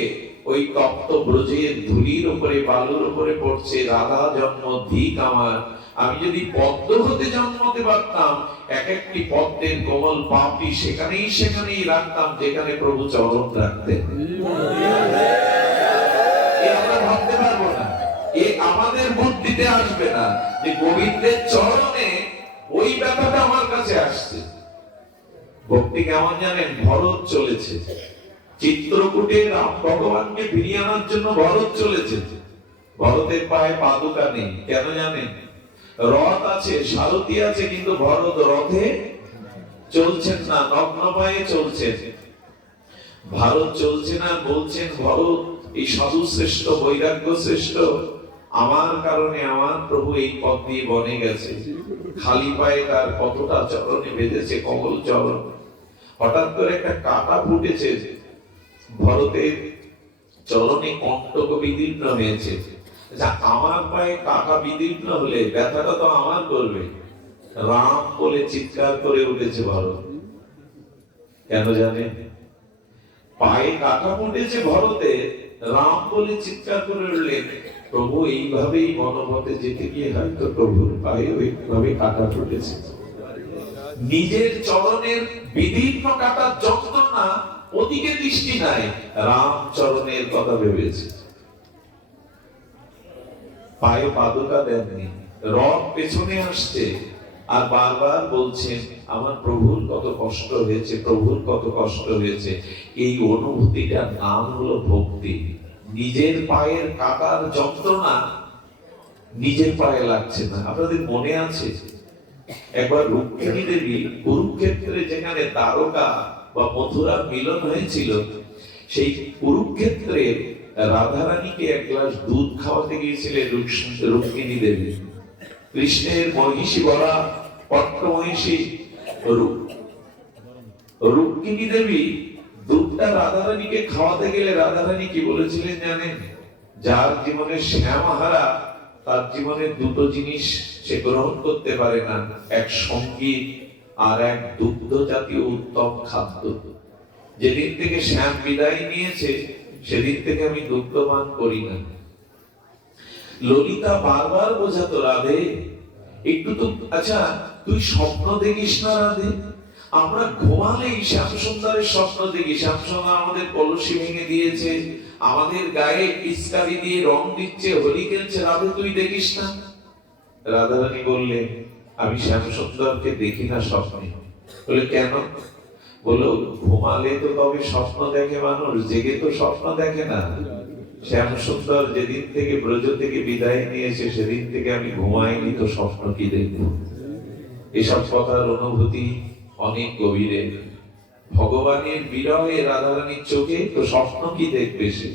ওই তপ্ত ব্রজের ধুলির উপরে, বালুর উপরে পড়ছে। রাধা জন্ম ধিক আমার, আমি যদি পদ্ম হতে জন্মতে পারতাম, এক একটি পদ্মের কোমল পাপড়ি সেখানেই সেখানেই রাখতাম যেখানে প্রভু চরণ রাখতেন। আমরা ভাবতে পারবো না, এ আমাদের বুদ্ধিতে আসবে না যে গোবিন্দের চরণে ওই ব্যাপারটা আমার কাছে আসছে। ভক্তি কেমন জানেন? ভরত চলেছে চিত্রকূটে, রাম ভগবানকে ফিরিয়ে আনার জন্য ভরত চলেছে। ভরতের পায়ে পাদুকা নেই, কেন জানেন? রথ আছে, সারথি আছে, কিন্তু ভরত রথে চলছেন না, নগ্ন পায়ে চলছেন। ভারত চলছে না, বলছেন ভরত এই সাধু শ্রেষ্ঠ, বৈরাগ্য শ্রেষ্ঠ, আমার কারণে আমার প্রভু এই পথ দিয়ে বনে গেছে। খালি পায়ে তার কতটা চরণে বেঁধেছে কমল চরণ। হঠাৎ করে একটা কাঁটা ফুটেছে, ভরতের চরণে কণ্টক বিদীর্ণ হয়েছে। আমার পায়ে কাঁটা বিদীর্ণ হলে ব্যথাটা তো আমার করবে। রাম বলে চিৎকার করে উঠেছে ভরত। কেন জানেন? পায়ে কাঁটা ফুটেছে ভরতে, রাম বলে চিৎকার করে উঠলেন। প্রভু এইভাবেই বনপথে যেতে গিয়ে হয়তো প্রভুর পায়ে ওইভাবে কাঁটা ফুটেছে। নিজের চরণের বিদীর্ণ কাঁটার যন্ত্রণা, ওদিকে দৃষ্টি নাই, রাম চরণের কথা ভেবেছে। পায়ে পাদুকা দেননি, রথ পেছনে আসছে আর বারবার বলছেন, আমার প্রভুর কত কষ্ট হয়েছে, প্রভুর কত কষ্ট হয়েছে। এই অনুভূতিটার নাম হলো ভক্তি। নিজের পায়ের কাটার যন্ত্রণা নিজের পায়ে লাগছে না। আপনাদের মনে আছে একবার রুক্মিণী দেবী কুরুক্ষেত্রে, যেখানে দ্বারকা বা মথুরা মিলন হয়েছিল, সেই কুরুক্ষেত্রে রাধারানীকে এক গ্লাস দুধ খাওয়াতে গিয়েছিলেন রুক্মিণী দেবী। কৃষ্ণের মহিষী বলা পট্ট মহিষী রুক্মিণী দেবী দুধটা রাধারানীকে খাওয়াতে গেলে রাধারানী কি বলেছিলেন জানেন? যার জীবনে শ্যামাহারা, তার জীবনে দুটো জিনিস সে গ্রহণ করতে পারে না, এক সঙ্গীত আর এক দুগ্ধ জাতীয় উত্তম খাদ্য। যেদিন থেকে শ্যাম বিদায় নিয়েছে, সেদিন থেকে আমি দুগ্ধ পান করি না। ললিতা বারবার বোঝাতো, রাধে একটু তো, আচ্ছা তুই স্বপ্ন দেখিস না রাধে? আমরা ঘুমালেই শ্যাম সুন্দরের স্বপ্ন দেখি। শ্যাম সুন্দর আমাদের কলসি ভেঙে দিয়েছে, আমাদের গায়ে পিচকারি দিয়ে রং দিচ্ছে, হোলি খেলছে, রাধে তুই দেখিস না? রাধারানী বললেন, আমি শ্যাম সুন্দরকে দেখি না স্বপ্নে। বলে কেন? বলো, ঘুমালে তো তবে স্বপ্ন দেখে মানুষ, জেগে তো স্বপ্ন দেখে না। শ্যাম সুন্দর যেদিন থেকে ব্রজ থেকে বিদায় নিয়েছে, সেদিন থেকে আমি ঘুমাইনি, তো স্বপ্ন কি দেখবো? এসব কথার অনুভূতি অনেক গভীরে। ভগবানের বিরহে রাধারানীর চোখে, তো স্বপ্ন কি দেখবে সে?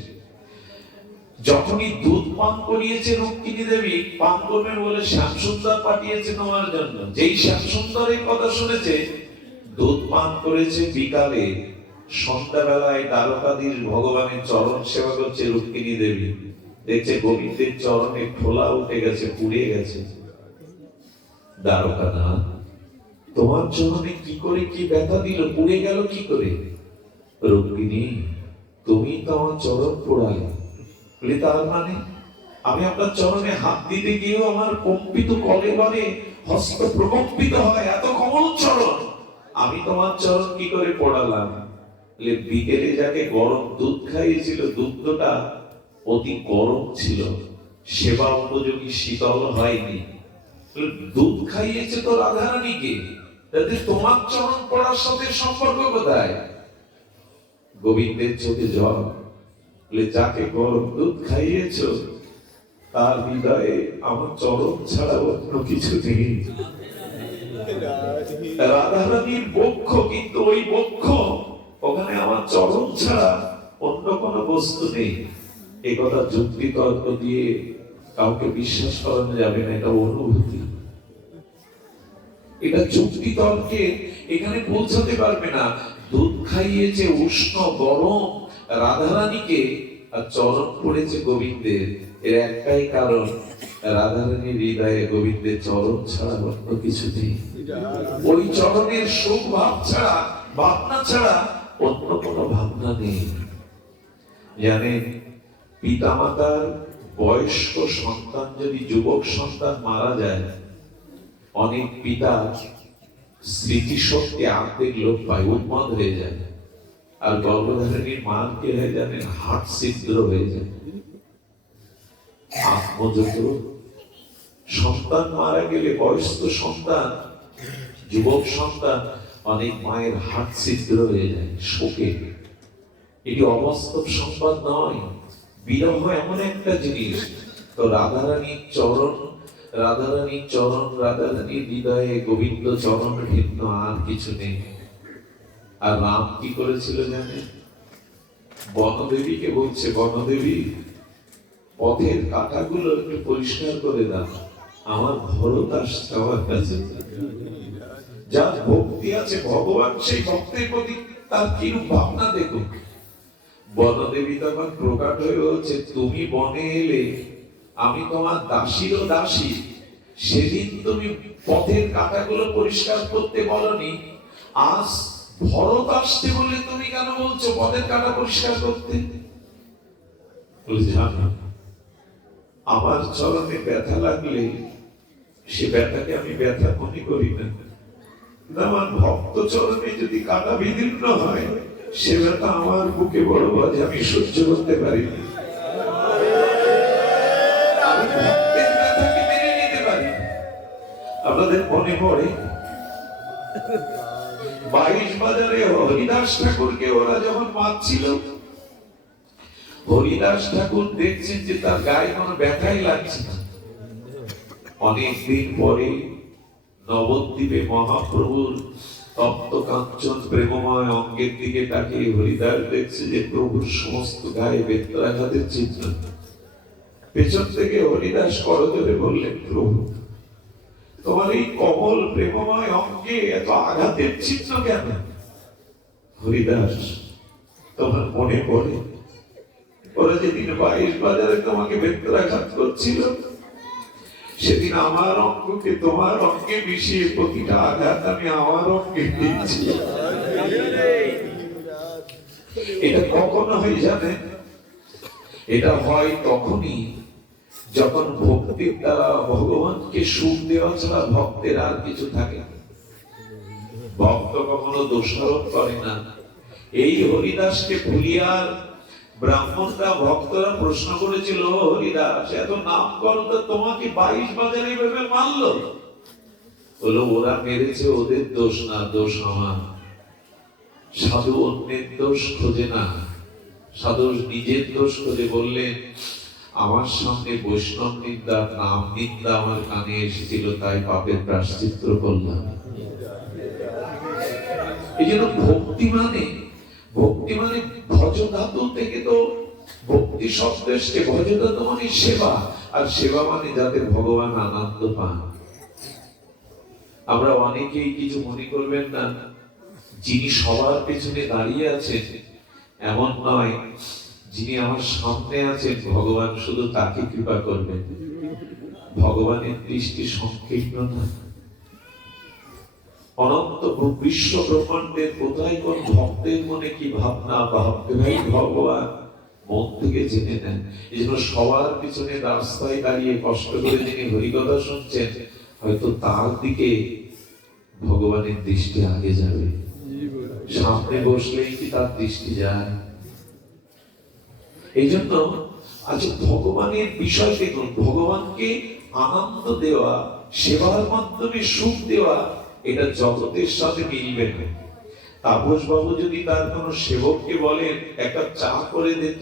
যখনই দুধ পান করিয়েছে রুক্মিণী দেবী, পান করবেন বলে শ্যাম সুন্দর পাঠিয়েছে তোমার জন্য। যেই শ্যাম সুন্দরের কথা শুনেছে, দুধ পান করেছে। বিকালে সন্ধ্যাবেলায় দ্বারকাধীশ ভগবানের চরণ সেবা করছে রুক্মিণী দেবী। দেখছে গোবিন্দের চরণে খোলা উঠে গেছে, পুড়ে গেছে। দ্বারকানাথ, তোমার চরণে কি করে কি ব্যথা দিল, পুড়ে গেল কি করে? রুক্মিণী, তুমি তো আমার চরণ পোড়ালে। বলে, তার মানে? আমি আপনার চরণে হাত দিতে গিয়েও আমার কম্পিত কলেবরে হস্ত প্রকম্পিত হয়, এত কমল চরণ। আমি তোমার চরণ কি করে পড়ালাম? বিকেলে যাকে গরম দুধ খাইয়েছিল, দুধটা অতি গরম ছিল, সেবা উপযোগী শীতল হয়নি। দুধ খাইয়েছে তো রাধারানীকে, তাতে তোমার চরণ পড়ার সাথে সম্পর্ক কোথায়? গোবিন্দের চোখে জল। যাকে গরম দুধ খাইয়েছ তার হৃদয়ে আমার চরণ ছাড়া অন্য কিছু নেই। রাধারানীর বক্ষ, কিন্তু ওই বক্ষ, ওখানে আমার চরণ ছাড়া অন্য কোনো বস্তু নেই। এ কথা যুক্তি তর্ক দিয়ে কাউকে বিশ্বাস করানো যাবে না, এটা অনুভূতি। এটা যুক্তি তর্কে এখানে পৌঁছাতে পারবে না। দুধ খাইয়েছে উষ্ণ গরম রাধারানীকে, আর চরণ পড়েছে গোবিন্দের। এর একটাই কারণ, রাধারানীর হৃদয়ে গোবিন্দের চরণ ছাড়া অন্য কিছু নেই। ওই চরণের সুখ ভাব ছাড়া, ভাবনা ছাড়া অন্য কোনো ভাবনা নেই। জানেন, পিতামাতার বয়স্ক সন্তান যদি যুবক সন্তান মারা যায়, অনেক পিতা স্মৃতিশক্তি আর্ধেক লোপ পায়, উন্মাদ হয়ে যায়। আর গর্ভধারিণীর মা কি হয়ে জানেন? হার্ট ছিদ্র হয়ে যায়। আত্মজত সন্তান মারা গেলে, বয়স্ক সন্তান, যুবক সন্তান, অনেক মায়ের হার্ট ছিদ্র হয়ে যায় শোকে। এটি অবাস্তব সংবাদ নয়। বিরহ এমন একটা জিনিস। তো রাধারানীর চরণ, রাধারানীর চরণ, রাধারানীর হৃদয়ে গোবিন্দ চরণ ভিন্ন আর কিছু নেই। আর রাম কি করেছিল জানেন? বনদেবীকে বলছে, বনদেবী পথের কাঁটাগুলো একটু পরিষ্কার করে দাও, আমার ভরত আসছে আমার কাছে। যার ভক্তি আছে ভগবান, সেই ভক্তের প্রতি তার কিরূপ ভাবনা দেখুন। বনদেবী তখন প্রকাট হয়ে বলছে, তুমি বনে এলে, আমি তোমার দাসীরও দাসী। সেদিন তুমি পথের কাঁটাগুলো পরিষ্কার করতে বলনি, আজ ভরত আসতে বলে তুমি কেন বলছো পথের কাঁটা পরিষ্কার করতে? জানো, আমার চরণে ব্যথা লাগলে সে ব্যথাকে আমি ব্যথা মনে করি না। আমার ভক্ত চরণে যদি কাঁটা বিদীর্ণ হয়, সে ব্যথা আমার বুকে বড় বাজে, আমি সহ্য করতে পারি না। আমি ভক্তের ব্যথাকে মেনে নিতে পারি। আপনাদের মনে পড়ে 22 বাজারে হরিদাস ঠাকুরকে ওরা যখন মারছিল, হরিদাস ঠাকুর দেখছেন যে তার গায়ে কোনো ব্যথাই লাগছে না। অনেকদিন পরে নবদ্বীপে মহাপ্রভুর তপ্ত কাঞ্চন প্রেমময় অঙ্গের দিকে তাকিয়ে হরিদাস দেখছে যে প্রভুর সমস্ত গায়ে বেত্রাঘাতের চিহ্ন। পেছন থেকে হরিদাস করজোরে বললেন, প্রভু তোমার এই কমল প্রেমময় অঙ্গে এত আঘাতের চিহ্ন কেন? হরিদাস, তোমার মনে পড়ে ওরা যেদিন 22 বাজারে তোমাকে বেত্রাঘাত করছিল, সেদিন আমার অঙ্গকে তোমার অঙ্গে মিশিয়ে প্রতিটা আঘাত আমি আমার অঙ্গে দিয়েছি। এটা কখনো হয় জানেন? এটা হয় তখনই যখন ভক্তির দ্বারা ভগবানকে সুখ দেওয়া ছাড়া ভক্তের আর কিছু থাকে না। ভক্ত কখনো দোষারোপ করে না। এই হরিদাসকে ভুলিয়ার ব্রাহ্মণরা, ভক্তরা প্রশ্ন করেছিল, হরিদাস এত নাম করো, তোমাকে 22 বাজারে ভেবে মারলো? বলো, ওরা মেরেছে, ওদের দোষ না, দোষ আমার। সাধু অন্যের দোষ খোঁজে না, সাধু নিজের দোষ খোঁজে। বললেন, আমার সামনে বৈষ্ণব নিন্দা, নাম নিন্দা আমার কানে এসেছিল, তাই পাপের প্রায়শ্চিত্ত করলাম। এই জন্য ভক্তি মানে ভজ ধাতু থেকে তো ভক্তি শব্দ এসছে। ভজ ধাতু মানে সেবা, আর সেবা মানে যাদের ভগবান আনন্দ পান। আমরা অনেকেই কিছু মনে করবেন না, যিনি সবার পেছনে দাঁড়িয়ে আছেন এমন নয়, যিনি আমার সামনে আছেন ভগবান শুধু তাকে কৃপা করবেন। ভগবানের দৃষ্টি সংকীর্ণ না। অনন্ত বিশ্ব ব্রহ্মাণ্ডের কোথায় কোন ভক্তের মনে কি ভাবনা ভাবতে ভাই ভগবান মন থেকে জেনে নেন। এই জন্য সবার পিছনে রাস্তায় দাঁড়িয়ে কষ্ট করে যিনি হরিকথা শুনছেন, হয়তো তার দিকে ভগবানের দৃষ্টি আগে যাবে, সামনে বসলেই কি তার দৃষ্টি যায়? এই জন্য আজ ভগবানের বিষয় দেখুন, ভগবানকে আনন্দ দেওয়া, সেবার মাধ্যমে সুখ দেওয়া, এটা জগতের সাথে মিলবে না। তাপস বাবু যদি তার কোন সেবককে বলেন একটা চা করে দিত,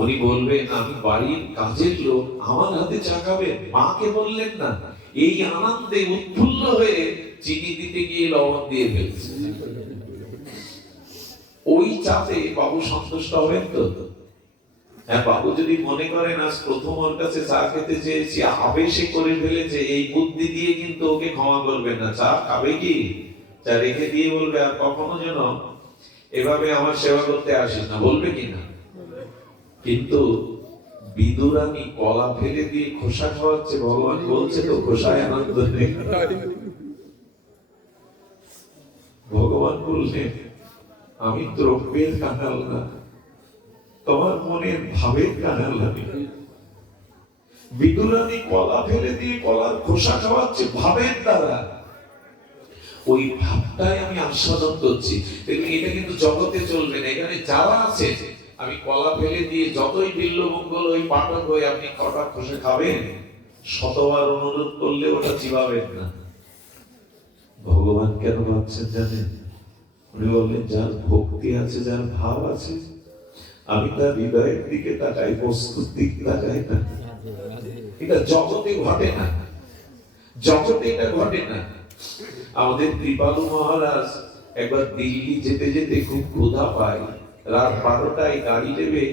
উনি বলবেন আমি বাড়ির কাজের লোক, আমার হাতে চা খাবেন? মাকে বললেন না, এই আনন্দে উৎফুল্ল হয়ে চিনি দিতে গিয়ে লবণ দিয়ে ফেলছে। ওই চাতে বাবু সন্তুষ্ট হবেন তো? হ্যাঁ, বাবু যদি মনে করেন আজ প্রথম ওর কাছে চা খেতে চেয়েছি, আবেশে করে ফেলেছে, এই বুদ্ধি দিয়ে কিন্তু ওকে ক্ষমা করবেন না। চা খাবে কি, চা রেখে দিয়ে বলবে আর কখনো যেন এভাবে আমার সেবা করতে আসিস না, বলবে কিনা? কিন্তু বিদুরানী কলা ফেলে দিয়ে খোসা খাওয়াচ্ছে, ভগবান বলছে তো খোসায় আনন্দ নেই। ভগবান বললেন আমি দ্রব্যের কাঙাল না, তোমার মনের ভাবের কাঙাল আমি। বিদুরানী কলা ফেলে দিয়ে কলার খোসা খাওয়াচ্ছে ভাবের দ্বারা, ওই ভাবটাই আমি আস্বাদন করছি। দেখুন, এটা কিন্তু জগতে চলবে না। এখানে যারা আছে, আমি কলা ফেলে দিয়ে যতই বিল্লমঙ্গল ওই পাঠক হয়ে আপনি কটা খোসা খাবেন, শতবার অনুরোধ করলে ওটা চিবাবেন না। ভগবান কেন ভাবছেন জানেন? উনি বললেন যার ভক্তি আছে, যার ভাব আছে, আমি তার হৃদয়ের দিকে তাকাই, বস্তুর দিকে তাকাই না। এটা জগতে ঘটে না, জগতে এটা ঘটে না। আমাদের কৃপালু মহারাজ একবার দিল্লি যেতে যেতে খুব ক্ষুধা পায়, রাত 12টায় গাড়ি নেবে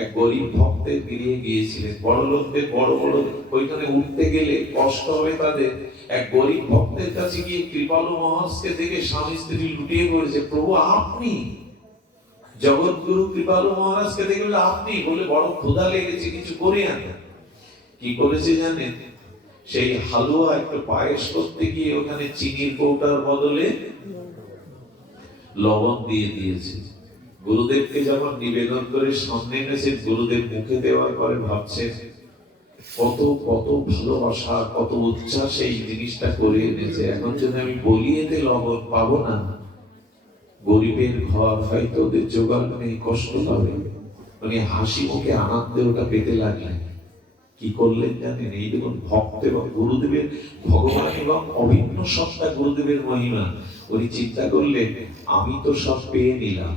এক গরিব ভক্তের গৃহে গিয়েছিলেন। বড় লোকদের বড় বড় ওইখানে উঠতে গেলে কষ্ট হবে তাদের। এক গরিব ভক্তের কাছে গিয়ে কৃপালু মহারাজকে দেখে স্বামী স্ত্রী লুটিয়ে পড়েছে, প্রভু আপনি? জগৎগুরু কৃপালু মহারাজকে দেখে আপনি? বলে বড় ক্ষুধা লেগেছে, কিছু করে আনে। কি করেছে জানেন? সেই হালুয়া একটু পায়েস করতে গিয়ে ওখানে চিনির কৌটার বদলে লবণ দিয়ে দিয়েছে। গুরুদেবকে যখন নিবেদন করে সামনে এনেছে, গুরুদেব মুখে দেওয়ার পরে ভাবছেন কত কত ভালোবাসা, কত উচ্ছ্বাস এই জিনিসটা করে এনেছে। এখন যদি আমি বলি এতে লবণ পাবো না, গরিবের ঘর, হয়তো ওদের জোগাড় নেই, কষ্ট পাবে। মানে হাসি মুখে আনন্দে ওটা পেতে লাগলেন। কি করলেন জানেন? এই দেখুন ভক্ত এবং গুরুদেবের, ভগবান এবং অভিন্ন সত্তা গুরুদেবের মহিমা। উনি চিন্তা করলেন আমি তো সব পেয়ে নিলাম,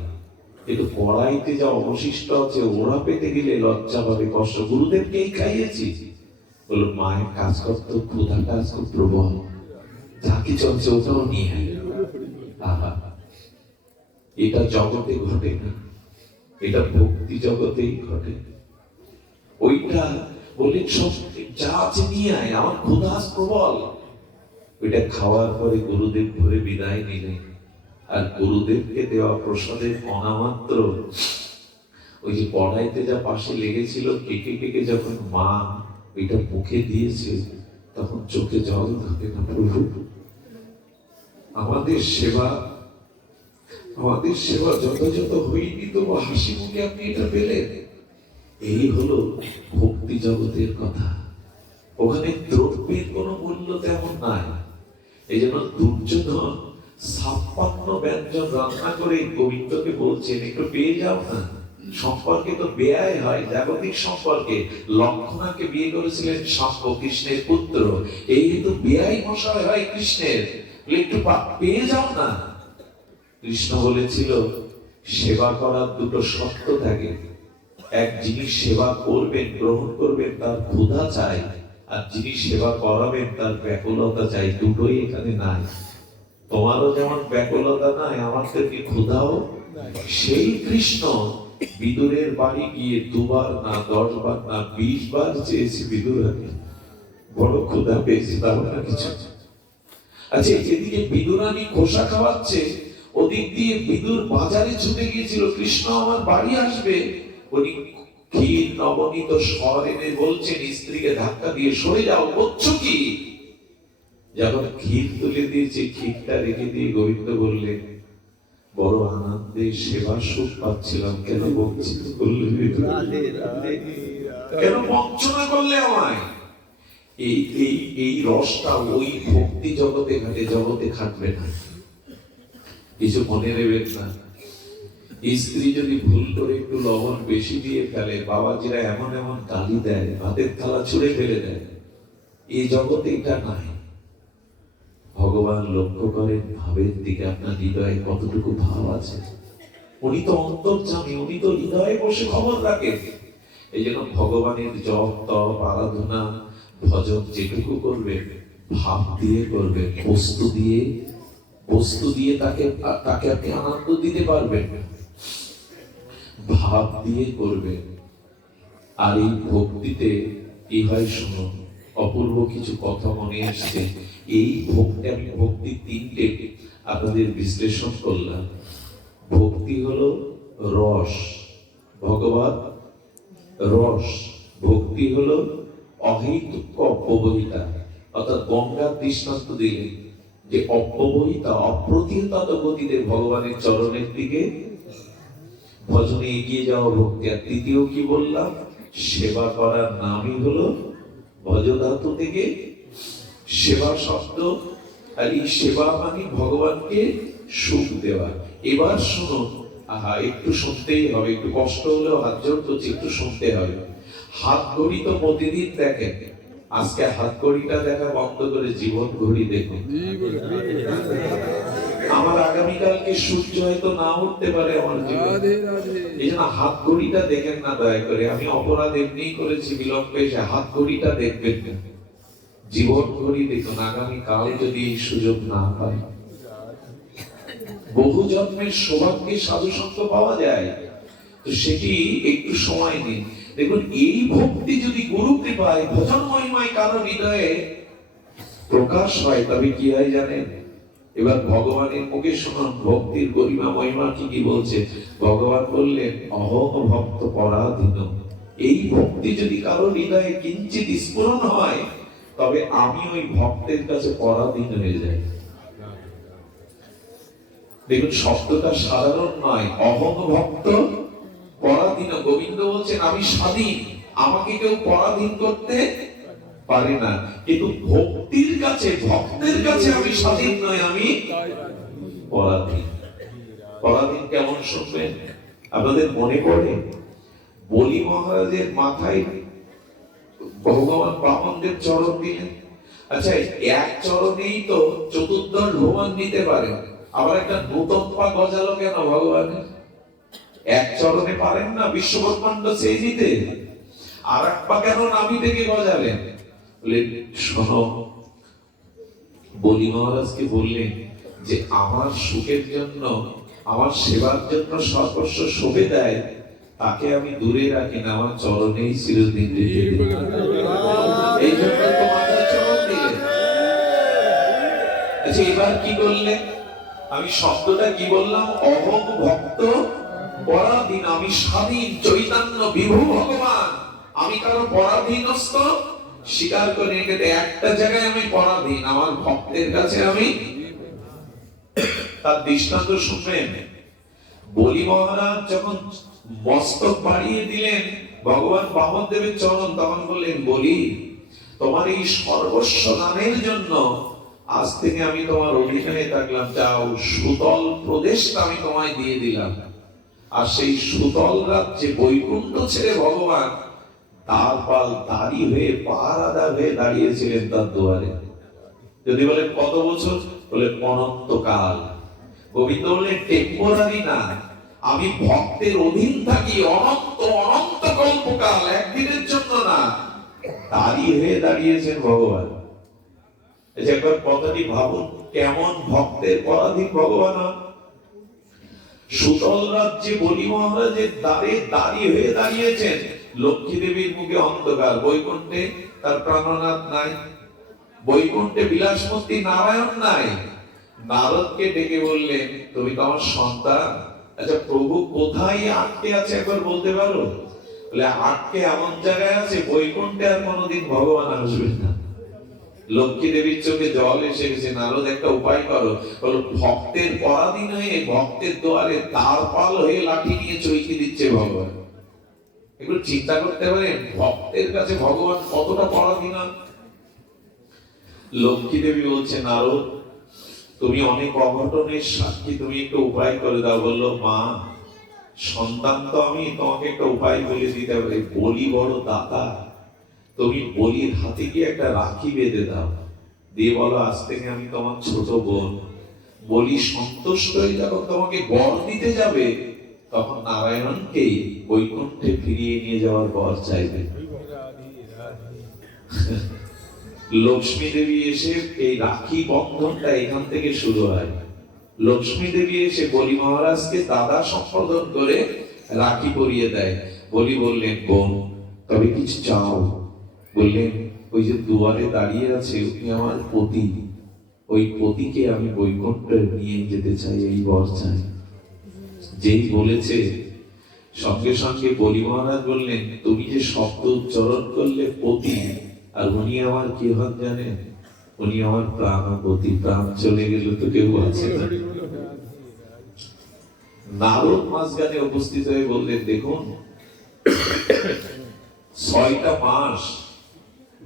কিন্তু কড়াইতে যা অবশিষ্ট আছে ওরা পেতে গেলে লজ্জা পাবে, কষ্ট। গুরুদেবকেই খাইয়েছি। বলল মায়ের কাজ করতো, ক্ষুধাটা খুব প্রবল, যা কি চলছে ওটাও নিয়ে আহা। এটা জগতে ঘটে না, এটা ভক্তি জগতেই ঘটে। ওইটা বলে সব যা আছে নিয়ে আয়, আমার ক্ষুধা প্রবল। ওইটা খাওয়ার পরে গুরুদেব ধরে বিদায় নিলেন। আর গুরুদেবকে দেওয়া প্রসাদের অনামাত্র ওই যে কড়াইতে যা পাশে লেগেছিল, কেকে কেকে যখন মা ওইটা মুখে দিয়েছে, তখন চোখে জল ধরে না। প্রভু আমাদের সেবা যথাযথ হয়নি, তবু হাসি মুখে আপনি এটা পেলেন। এই হলো ভক্তি জগতের কথা। ওখানে দ্রব্যের কোনো মূল্য তেমন নাই। এই জন্য দুর্যোধন 56 ব্যঞ্জন রান্না করে গোবিন্দকে বলছেন একটু পেয়ে যাও না। সম্পর্কে তো ব্যয় হয়, জাগতিক সম্পর্কে। লক্ষণাকে বিয়ে করেছিলেন শাম্ব, কৃষ্ণের পুত্র। এই কিন্তু ব্যয় মশাই হয় কৃষ্ণের, একটু পেয়ে যাও না। কৃষ্ণ বলেছিল সেবা করার দুটো শর্ত থাকে। এক, যিনি সেবা করবেন, গ্রহণ করবেন, তার ক্ষুধা চাই। আর যিনি সেবা করাবেন তার ব্যাকুলতা চাই। দুটোই এখানে নাই। তোমারও যেমন ব্যাকুলতা নাই, আমার তেমনি ক্ষুধাও। সেই কৃষ্ণ বিদুরের বাড়ি গিয়ে 2 বার না 10 বার না 20 বার চেয়েছি, বিদুরানী বড় ক্ষুধা পেয়েছি, তাও না কিছু। আচ্ছা, এদিকে বিদুরানী খোসা খাওয়াচ্ছে, ওদিক দিয়ে বিদুর বাজারে ছুটে গিয়েছিল, কৃষ্ণ আমার বাড়ি আসবে। উনি ক্ষীর নবনীত স্বর এনে বলছেন স্ত্রীকে ধাক্কা দিয়ে, সরে যাও, করছো কি? যখন ক্ষীর তুলে দিয়েছে, ক্ষীরটা রেখে দিয়ে গোবিন্দ বললেন বড় আনন্দে সেবা সুখ পাচ্ছিলাম, কেন বঞ্চিত করলে? কেন বঞ্চনা করলে আমায়? এই এই এই রসটা ওই ভক্তি জগতে ঘাটে, জগতে খাটবে না। কিছু মনে নেবেন না। স্ত্রী যদি ভুল করে একটু লবণ বেশি দিয়ে ফেলে, বাবাজিরা এমন এমন গালি দেয়, ভাতের থালা ছুঁড়ে ফেলে দেয়। এই জগতে এটা নাই। ভগবান লক্ষ্য করেন ভাবের দিকে, আপনার হৃদয়ে কতটুকু ভাব আছে। উনি তো অন্তর্যামী, উনি তো হৃদয়ে বসে খবর রাখেন। এই জন্য ভগবানের জপ তপ আরাধনা ভজন যেটুকু করবেন ভাব দিয়ে করবেন, বস্তু দিয়ে তাকে আপনি আনন্দ দিতে পারবেন, ভাব দিয়ে করবেন। আর এই ভক্তিতে কি হয় শুনুন, অপূর্ব কিছু কথা মনে আসছে। এই ভক্তি, আমি ভক্তি তিনটে আপনাদের বিশ্লেষণ করলাম। ভক্তি হলো রস, ভগবান রস। ভক্তি হলো অহৈতুক অব্যবহিতা, অর্থাৎ গঙ্গার দৃষ্টান্ত দিলেন যে অব্যবহিতা অপ্রতিহত গতিতে ভগবানের চরণের দিকে ভজনে এগিয়ে যাওয়া ভক্তি। আর তৃতীয় কি বললাম, সেবা করার নামই হলো ভজ ধাতু থেকে সেবা শব্দ। আর এই সেবা মানে ভগবানকে সুখ দেওয়া। এবার শুনুন, একটু শুনতেই হবে, একটু কষ্ট হলেও হাত জোর করছি, একটু শুনতে হবে। হাত ঘড়ি তো প্রতিদিন দেখেন, আজকে হাত ঘড়িটা দেখা বন্ধ করে জীবন ঘড়ি দেখুন। আমার আগামীকালকে সূর্য হয়তো না উঠতে পারে আমার জীবনে, এই জন্য হাত ঘড়িটা দেখেন না দয়া করে। আমি অপরাধ এমনি করেছি বিলম্বে, সে হাত ঘড়িটা দেখবেন না, জীবন ঘড়ি দেখুন। আগামীকাল যদি এই সুযোগ না পাই, বহু জন্মের সৌভাগ্যে সাধু সঙ্গ পাওয়া যায়, তো সেটি একটু সময় নিন। দেখুন, এই ভক্তি যদি গুরু কৃপায় ভজন মহিমায় কারো হৃদয়ে প্রকাশ হয়, তবে কি হয় জানেন? এবার ভগবানের মুখে শুনুন ভক্তির গরিমা মহিমা কি বলছে। ভগবান বললেন, অহম ভক্ত পরাধীন। এই ভক্তি যদি কারো হৃদয়ে কিঞ্চিত স্ফুরণ হয়, তবে আমি ওই ভক্তের কাছে পরাধীন হয়ে যাই। দেখুন, শব্দটা সাধারণ নয়। অহম ভক্ত পরাধীন। গোবিন্দ বলছেন, আমি স্বাধীন, আমাকে কেউ পরাধীন করতে পারে না। কিন্তু ভক্তির কাছে, ভক্তের কাছে আমি স্বাধীন নয়, আমি পরাধীন। পরাধীন কেমন শুনবেন? আপনাদের মনে পড়ে বলি মহারাজের মাথায় ভগবান বামনদেব চরণ দিলেন। আচ্ছা, এক চরণেই তো চতুর্দশ ভুবন দিতে পারে, আবার একটা নূতন পা গজালো কেন ভগবানের? এক চরণে পারেন না বিশ্বব্রহ্মাণ্ড সেই দিতে, আর এক পা কেন নাভি থেকে গজালেন? শোনো, বলি মহারাজকে বললেন যে আমার সুখের জন্য, আমার সেবার জন্য সর্বস্ব শোভে দেয়, তাকে আমি দূরে রাখি না, আমার চরণেই চিরদিন রেখে দিই। এই জন্য তো মাথায় চরণ দিলেন। আচ্ছা, এবার কি করলেন? আমি শব্দটা কি বললাম? অহম ভক্ত পরাধীন। আমি স্বাধীন, চৈতন্য বিভু ভগবান, আমি কারো পরাধীনস্থ স্বীকার করি। একটা জায়গায় আমি পরাধীন, আমার ভক্তের কাছে আমি। তার দৃষ্টান্ত শুনবেন। বলি মহারাজ যখন মস্তক বাড়িয়ে দিলেন ভগবান বামনদেবের চরণ, তখন বললেন, বলি তোমার এই সর্বস্ব দানের জন্য আজ থেকে আমি তোমার অধীনে থাকলাম। যাও, সুতল প্রদেশটা আমি তোমায় দিয়ে দিলাম। আর সেই সুতল রাজ্যে বৈকুণ্ঠ ছেড়ে ভগবান তার পাল দাঁড়ি হয়ে পাহারাদা হয়ে দাঁড়িয়েছিলেন তার দুয়ারে। যদি বলেন কত বছর, বলে অনন্তকাল। গোবিন্দ বললেন, টেম্পোরারি না, আমি ভক্তের অধীন থাকি অনন্ত অনন্ত কল্পকাল, একদিনের জন্য না। দাঁড়িয়ে হয়ে দাঁড়িয়েছেন ভগবান। একবার কথাটি ভাবুন, কেমন ভক্তের পরাধীন ভগবান। সুতল রাজ্যে বলি মহারাজের দ্বারে দাঁড়িয়ে হয়ে দাঁড়িয়েছেন। লক্ষ্মী দেবীর মুখে অন্ধকার, বৈকুণ্ঠে তার প্রাণনাথ নাই, বৈকুণ্ঠে বিলাসমূর্তি নারায়ণ নাই। নারদকে ডেকে বললেন, তুমি তো আমার সন্তান। আচ্ছা, প্রভু কোথায় আটকে আছে একবার বলতে পারো? বলে, আটকে এমন জায়গায় আছে, বৈকুণ্ঠে আর কোনোদিন ভগবান আসবেন না। লক্ষ্মী দেবীর চোখে জল এসে গেছে। নারদ, একটা উপায় করো। বলো, ভক্তের পরাধীন হয়ে ভক্তের দুয়ারে তার পাল হয়ে লাঠি নিয়ে চৈকি দিচ্ছে ভগবান। এগুলো চিন্তা করতে পারেন ভক্তের কাছে ভগবান কতটা পরাধীন। লক্ষ্মী দেবী বলছে, নারদ তুমি অনেক অঘটনের সাক্ষী, তুমি একটু উপায় করে দাও। বললো, মা সন্তান তো আমি, তোমাকে একটা উপায় বলে দিতে পারি। বলি বড় দাতা, তুমি বলির হাতে গিয়ে একটা রাখি বেঁধে দাও, দিয়ে বলো আজ থেকে আমি তোমার ছোট বোন। বলি সন্তুষ্ট হয়ে যখন তোমাকে বর দিতে যাবে, তখন নারায়ণকে বৈকুণ্ঠে ফিরিয়ে নিয়ে যাওয়ার বর চাইবে। লক্ষ্মী দেবী এসে এই রাখি বন্ধনটা এখান থেকে শুরু হয়। লক্ষ্মী দেবী এসে বলি মহারাজকে দাদা সম্বোধন করে রাখি পরিয়ে দেয়। বলি বললেন, বোন তবে কিছু চাও? বললেন, ওই যে দুয়ারে দাঁড়িয়ে আছে উনি আমার পতি, ওই পতিকে আমি বৈকুণ্ঠে নিয়ে যেতে চাই, এই বর চাই। যেই বলেছে সঙ্গে সঙ্গে বলি মহারাজ বললেন, তুমি যে শব্দ উচ্চারণ করলে পতি, আর উনি আমার কি হন জানেন? উনি আমার প্রাণপতি। প্রাণ চলে গেল তো কেউ আছে না। নারদ মাঝখানে উপস্থিত হয়ে বললেন, দেখুন 6টা মাস,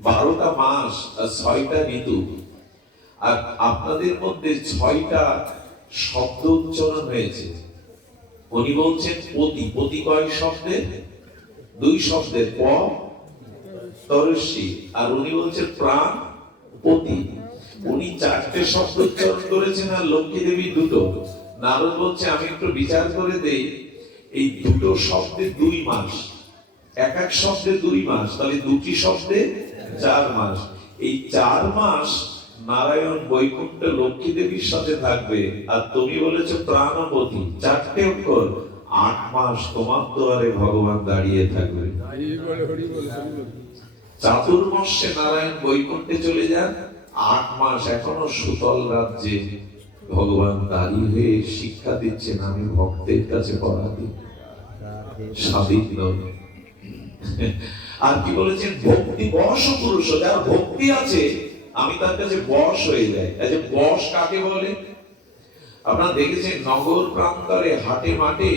12টা মাস আর 6টা ঋতু, আর আপনাদের মধ্যে 6টা শব্দ উচ্চারণ হয়েছে। উনি বলছেন পতি। পতি কয় শব্দের? 2 শব্দের, প তরস্বী। আর উনি বলছেন প্রাণ পতি। উনি 4টে শব্দ উচ্চারণ করেছেন, আর লক্ষ্মী দেবী 2টো। নারদ বলছে, আমি একটু বিচার করে দেই, এই 2টো শব্দে 2 মাস, এক এক শব্দে 2 মাস, তাহলে 2টি শব্দে 4 মাস। এই 4 মাস নারায়ণ বৈকুণ্ঠে লক্ষ্মী দেবীর সাথে থাকবে, আর তুমি বলেছো প্রাণপতি, 4টে অক্ষর, 8 মাস তোমার দুয়ারে ভগবান দাঁড়িয়ে থাকবে। চাতুর্মাস্যে নারায়ণ বৈকুণ্ঠে চলে যান, 8 মাস এখনো সুতল রাজ্যে ভগবান দাঁড়িয়ে হয়ে শিক্ষা দিচ্ছেন, আমি ভক্তের কাছে পড়াতে স্বাধীন নয়। আর কি বলেছেন? ভক্তি বশ পুরুষ, যার ভক্তি আছে আমি তার কাছে বশ হয়ে যাই। এই যে বশ কাকে বলে? আপনারা দেখেছেন নগর প্রান্তরে হাটে মাঠে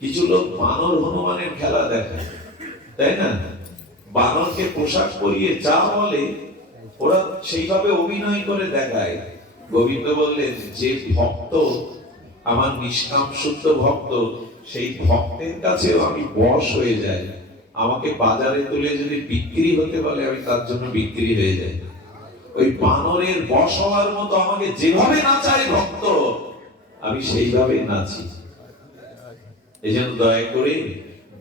কিছু লোক বানর হনুমানের খেলা দেখায়, তাই না? বানরকে পোশাক পরিয়ে যা বলে ওরা সেইভাবে অভিনয় করে দেখায়। গোবিন্দ বললেন, যে ভক্ত আমার নিষ্কাম শুদ্ধ ভক্ত, সেই ভক্তের কাছেও আমি বশ হয়ে যাই। আমাকে বাজারে তুলে যদি বিক্রি হতে বলে, আমি তার জন্য বিক্রি হয়ে যাই। ওই বানরের বশ হওয়ার মতো আমাকে যেভাবে নাচায় ভক্ত, আমি সেইভাবে নাচি। এই জন্য দয়া করে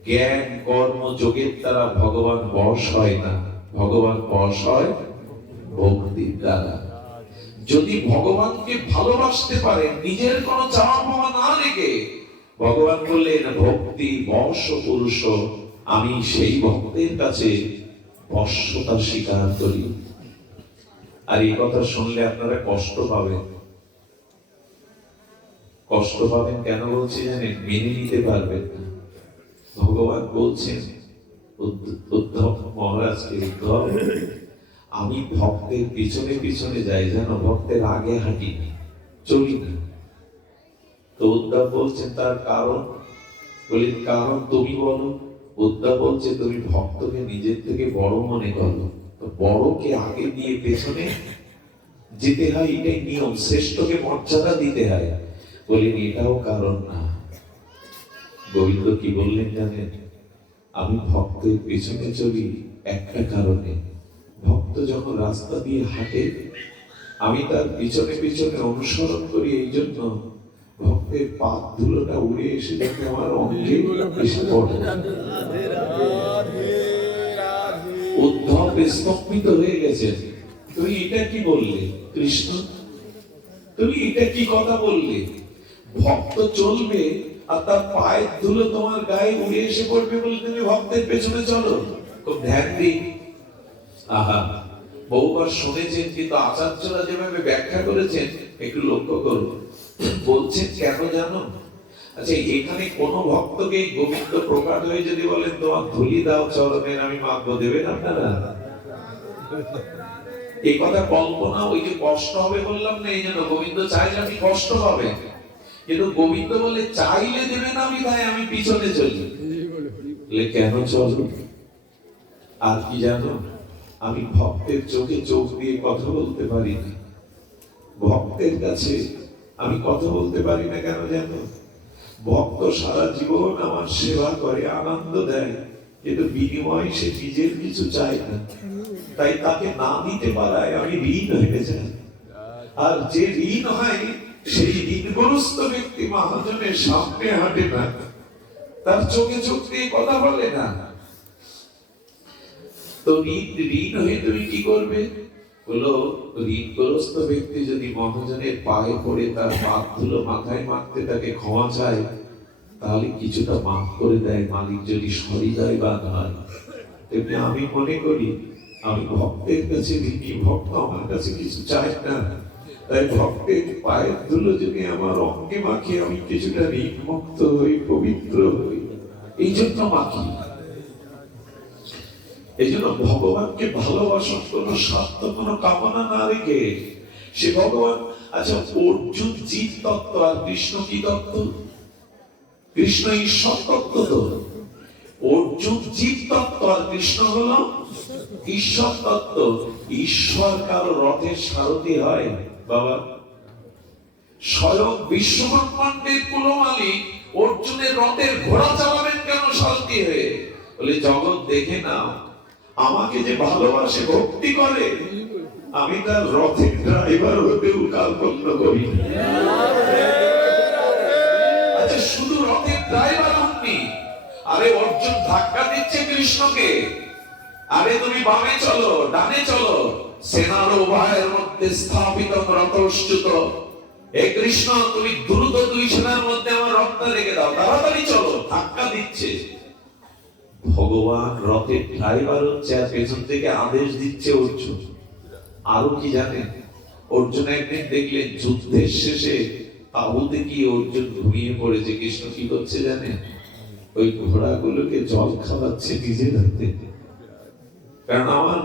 জ্ঞান কর্ম যোগের দ্বারা ভগবান বশ হয় না, ভগবান বশ হয় ভক্তির দ্বারা। যদি ভগবানকে ভালোবাসতে পারে, নিজের কোনো চাওয়া পাওয়া না রেখে, ভগবান বললেন ভক্তি বশ পুরুষ, আমি সেই ভক্তের কাছে বশ্যতা স্বীকার করি। আর এই কথা শুনলে আপনারা কষ্ট পাবেন। কষ্ট পাবেন কেন বলছি জানেন? মেনে নিতে পারবেন না। ভগবান বলছেন উদ্ধব মহারাজকে, উদ্ধব আমি ভক্তের পিছনে পিছনে যাই, জানো, ভক্তের আগে হাঁটি না, চলি না। তো উদ্ধব বলছেন তার কারণ? বলি কারণ তুমি বলো। উদ্ধব বলছে, তুমি ভক্তকে নিজের থেকে বড় মনে করো, তো বড়কে আগে দিয়ে পেছনে যেতে হয়, এটাই নিয়ম, শ্রেষ্ঠকে মর্যাদা দিতে হয়। বলেন এটাও কারণ না। গোবিন্দ কি বললেন জানেন? আমি ভক্তের পেছনে চলি একটা কারণে, ভক্ত যখন রাস্তা দিয়ে হাঁটে আমি তার পিছনে পিছনে অনুসরণ করি, এই জন্য ভক্তের পাপ ধুলোটা উড়ে এসে যাতে আমার অঙ্গে এসে পড়ে। উদ্ধব স্তম্ভিত হয়ে গেছে। তুমি এটা কি বললে কৃষ্ণ? তুমি এটা কি কথা বললে? ভক্ত চলবে আর তার পায়ের ধুলো তোমার গায়ে উড়ে এসে পড়বে বলে তুমি ভক্তের পেছনে চলো? খুব ধ্যান দিন। আহা, বহুবার শুনেছেন, কিন্তু আচার্যরা যেভাবে ব্যাখ্যা করেছেন একটু লক্ষ্য করুন। বলছেন কেন জানো? আচ্ছা, এখানে কোন ভক্তকে গোবিন্দ প্রকাশ হয়ে যদি বলেন তোমার ধুলি দাও চরণের, আমি মাগবো, দেবেন আপনারা? এই কথা কল্পনা, ওই যে কষ্ট হবে বললাম না, এই জন্য গোবিন্দ চাইলে আপনি কষ্ট পাবেন, কিন্তু গোবিন্দ বলে চাইলে দেবেন আমি, তাই আমি পিছনে চলি। কেন চলো? আর কি জানো? আমি ভক্তের চোখে চোখ দিয়ে কথা বলতে পারি না। ভক্তের কাছে আমি কথা বলতে পারি না কেন জানো? ভক্ত সারা জীবন আমার সেবা করে, আনন্দ দেয়, কিন্তু বিনিময়ে সে নিজের কিছু চায় না। তাই তাকে না দিতে পারায় আমি ঋণ হয়ে যাই। আর যে ঋণ হয় সেই ঋণগ্রস্ত ব্যক্তি মহাজনের সামনে হাঁটে না, তার চোখে চোখ দিয়ে কথা বলে না। তো ঋণ হয়ে তুমি কি করবে? বলো, ঋণগ্রস্ত ব্যক্তি যদি মহাজনের পায়ে পড়ে তার পাপ ধুলো মাথায় মারতে তাকে ক্ষমা চায়, তাহলে কিছুটা মাফ করে দেয় মালিক, যদি সহৃদয়বান হয়। তেমনি আমি মনে করি আমি ভক্তের কাছে ঋণী, ভক্ত আমার কাছে কিছু চায় না। তাই ভক্তের পায়ের ধুলো যদি আমার অঙ্গে মাখি, আমি কিছুটা ঋণ মুক্ত হই, পবিত্র হই, এই জন্য মাখি। এই জন্য ভগবানকে ভালোবাসার কোন স্বার্থ, কোন কামনা না রেখে সে ভগবান। আচ্ছা, অর্জুন জীব তত্ত্ব আর কৃষ্ণ কি তত্ত্ব? কৃষ্ণ ঈশ্বর তত্ত্ব। তো অর্জুন জীব তত্ত্ব আর কৃষ্ণ হলো ঈশ্বর তত্ত্ব। ঈশ্বর কারো রথের সারথি হয় বাবা? স্বয়ং বিশ্বব্রহ্মাণ্ডের কুলমালিক অর্জুনের রথের ঘোড়া চালাবেন কেন সারথি হয়ে? বলে, জগৎ দেখে নাও, আমাকে যে ভালোবাসে, ভক্তি করে, আমি তার রথের ড্রাইভার হতেও কাল্পন্য করি। আচ্ছা, শুধু রথের ড্রাইভার হননি, আরে অর্জুন ধাক্কা দিচ্ছে কৃষ্ণকে, আরে তুমি বামে চলো, ডানে চলো, সেনার উভয়ের মধ্যে স্থাপিত রথশ্চ্যুত। হে কৃষ্ণ, তুমি দ্রুত দুই সেনার মধ্যে আমার রথটা রেখে দাও, তাড়াতাড়ি চলো, ধাক্কা দিচ্ছে। ভগবান রথের ড্রাইভার হচ্ছে, আর পেছন থেকে আদেশ দিচ্ছে অর্জুন। আরো কি জানেন? অর্জুন একদিন দেখলেন যুদ্ধের শেষে তাঁবুতে গিয়ে অর্জুন ঘুমিয়ে পড়েছে। কৃষ্ণ কি করছে জানেন? ওই ঘোড়াগুলোকে জল খাওয়াচ্ছে নিজের হাতে। কারণ আমার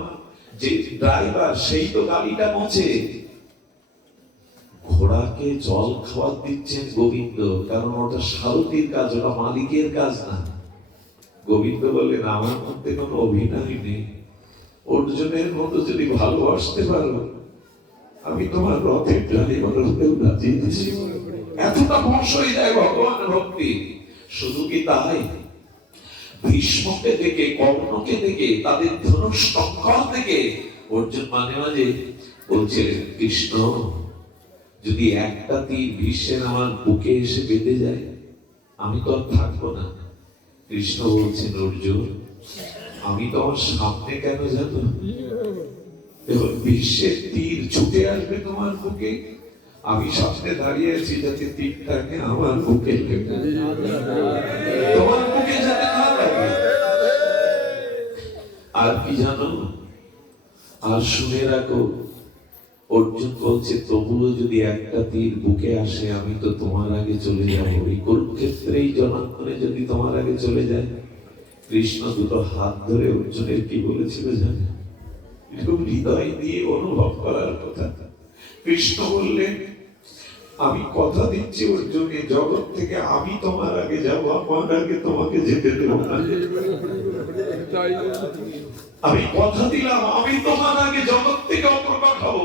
যে ড্রাইভার সেই তো গাড়িটা মোছে, ঘোড়াকে জল খাওয়া দিচ্ছেন গোবিন্দ, কারণ ওটা সারথীর কাজ, ওটা মালিকের কাজ না। গোবিন্দ বললেন, আমার মধ্যে কোনো অভিনয় নেই, অর্জুনের মতো যদি ভালোবাসতে পারো, আমি তোমার রথের ড্রাইভার হতেও রাজি আছি। এতটা বর্ষ হয়ে যায় ভগবান ভক্তি। শুধু কি তাই? ভীষ্মকে দেখে, কর্ণকে দেখে, তাদের ধনুষ টঙ্কার থেকে অর্জুন মাঝে মাঝে বলছিলেন, কৃষ্ণ, যদি একটা তীর ভীষ্মের আমার বুকে এসে বেঁধে যায়, আমি তো আর থাকবো না। কৃষ্ণ বলছেন, অর্জুন, আমি তো আমার সামনে কেন জানো? ভীষ্মের তীর ছুটে আসবে তোমার বুকে, আমি সামনে দাঁড়িয়ে আছি যাতে তীরটাকে আমার বুকে লেগে তোমার বুকে যাতে না লাগে। আর কি জানো? আর শুনে রাখো, অর্জুন বলছে, তবুও যদি একটা তীর বুকে আসে, আমি তো তোমার আগে চলে যাব। এই কুরুক্ষেত্রেই জনার্দনে যদি তোমার আগে চলে যায়। কৃষ্ণ দুটো হাত ধরে অর্জুনের কি বলেছিল জানে? খুব হৃদয় দিয়ে অনুভব করার কথা। কৃষ্ণ বললেন, আমি কথা দিচ্ছি অর্জুন, এই জগৎ থেকে আমি তোমার আগে যাব, আমার আগে তোমাকে যেতে দেব না। আমি কথা দিলাম, আমি তোমার আগে জগৎ থেকে অপ্রকট হব,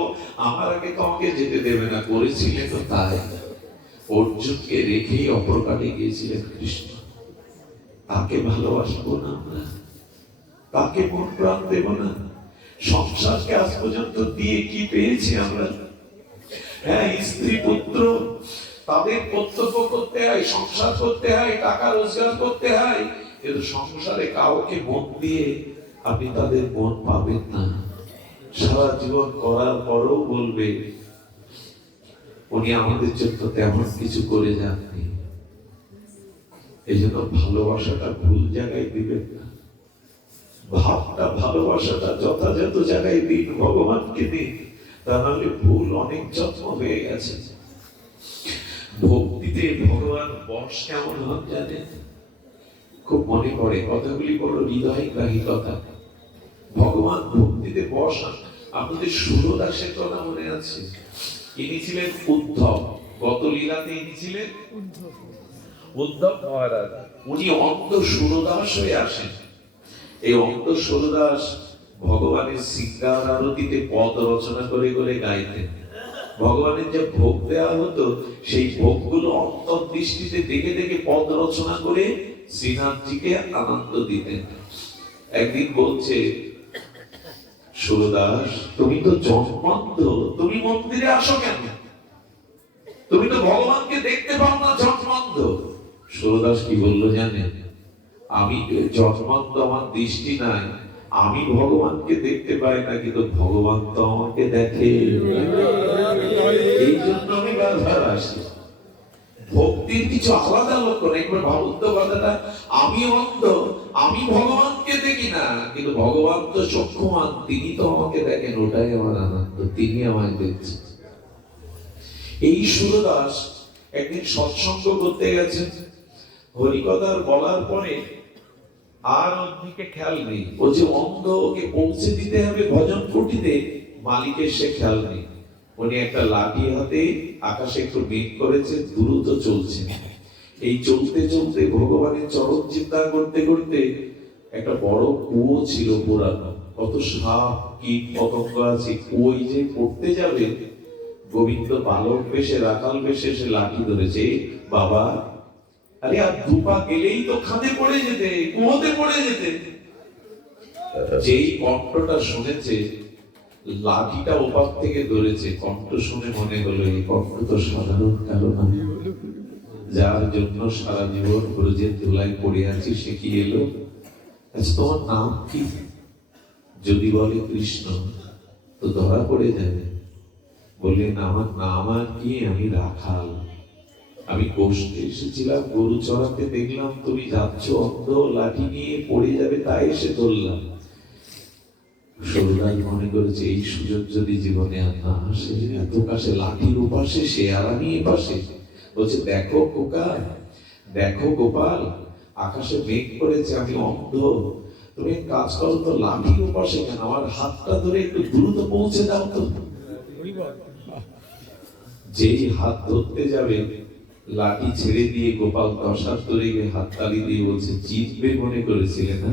আমার আগে তোমাকে যেতে দেবে না। করেছিলেন তো তাই। অর্জুনকে রেখেই অপ্রকাটে গিয়েছিলেন কৃষ্ণ। তাকে ভালোবাসবো না আমরা? তাকে মন প্রাণ দেব না? সংসারকে আজ পর্যন্ত দিয়ে কি পেয়েছি আমরা? হ্যাঁ, স্ত্রী পুত্র তাদের কর্তব্য করতে হয়, সংসার করতে হয়, টাকা রোজগার করতে হয়, কিন্তু সংসারে কাউকে মন দিয়ে আপনি তাদের মন পাবেন না। সারা জীবন করার পরও বলবে, উনি আমাদের জন্য তেমন কিছু করে যাননি। এই জন্য ভালোবাসাটা ভুল জায়গায় দিবেন না। ভাবটা, ভালোবাসাটা যথাযথ জায়গায় দিন, ভগবানকে দিন। তাহলে ভুল অনেক যত্ন হয়ে গেছে। ভক্তিতে ভগবান বশ কেমন হন জানেন? খুব মনে পড়ে কথাগুলি, বড় হৃদয়গ্রাহী কথা। ভগবান ভক্তিতে বশ হন। আপনাদের সুরদাসের কথা মনে আছে? ইনি ছিলেন উদ্ধব। গত লীলাতে ইনি ছিলেন উদ্ধব মহারাজ। উনি অন্ধ সুরদাস হয়ে আসেন। এই অন্ধ সুরদাস ভগবানের সিঙ্গার আরতিতে পদ রচনা করে করে গাইতেন। ভগবানের যে ভোগ দেওয়া হতো সেই ভোগগুলো অন্তর্দৃষ্টিতে দেখে দেখে পদ রচনা করে শ্রীনাথজিকে আনন্দ দিতেন। একদিন বলছে, সুরদাস তুমি তো জন্মান্ধ, তুমি মন্দিরে আসো কেন? তুমি তো ভগবানকে দেখতে পাও না, জন্মান্ধ। সুরদাস কি বললো জানেন? আমি জন্মান্ধ, আমার দৃষ্টি নাই, আমি ভগবানকে দেখতে পাই না, কিন্তু ভগবান তো আমাকে দেখে, এই জন্য আমি বারবার আসি। ভক্তির কিছু আলাদা লক্ষণ। একবার ভাবুন তো কথাটা, আমি অন্ধ, আমি ভগবানকে দেখি না, কিন্তু ভগবান তো চক্ষুমান, তিনি তো আমাকে দেখেন, ওটাই আমার আনন্দ, তিনি আমায় দেখছেন। এই সুরদাস একদিন সৎসঙ্গ করতে গেছেন, হরিকথার বলার পরে আর অন্যদিকে খেয়াল নেই। ও যে অন্ধ, ওকে পৌঁছে দিতে হবে ভজন কুটিতে, মালিকের সে খেয়াল নেই। উনি একটা লাঠি হাতে আকাশে একটু মেঘ করেছে, দ্রুত চলছে। এই চলতে চলতে ভগবানের চরণ চিন্তা করতে করতে একটা বড় কুয়ো ছিল পুরানো, কত সাপ কীট পতঙ্গ আছে, কুয়োই যে পড়তে যাবে, গোবিন্দ বালক বেশে, রাখাল বেশে সে লাঠি ধরেছে। বাবা, আরে আর দুপা গেলেই তো খাদে পড়ে যেতে, কুয়োতে পড়ে যেতে। যেই কণ্ঠটা শুনেছে, লাঠিটা ওপার থেকে ধরেছে, কণ্ঠ শুনে মনে হলো এই কণ্ঠ তো সাধারণ কারো না, যার জন্য সারা জীবন ব্রজের ধুলায় পড়ে আছি, সে কি এলো? আচ্ছা তোমার নাম কি? যদি বলে কৃষ্ণ তো ধরা পড়ে যাবে। বললেন আমার নাম আর কি, আমি রাখাল, আমি কষ্টে এসেছিলাম গরু চড়াতে, দেখলাম তুমি যাচ্ছ অন্ধ, লাঠি নিয়ে পড়ে যাবে, তাই এসে ধরলাম। সরুরাই মনে করেছে এই সুযোগ যদি জীবনে আর না আসে, এত কাছে লাঠির উপাসে, সে আর আমি এপাশে। বলছে দেখো খোকা, দেখো গোপাল, আকাশে মেঘ করেছে, আমি অন্ধ, তুমি কাজ করো তো, লাঠির উপাসে কেন, আমার হাতটা ধরে একটু দ্রুত পৌঁছে দাও তো। যেই হাত ধরতে যাবে, লাঠি ছেড়ে দিয়ে গোপাল দশার ধরে গিয়ে হাততালি দিয়ে বলছে, জিতবে মনে করেছিলে না?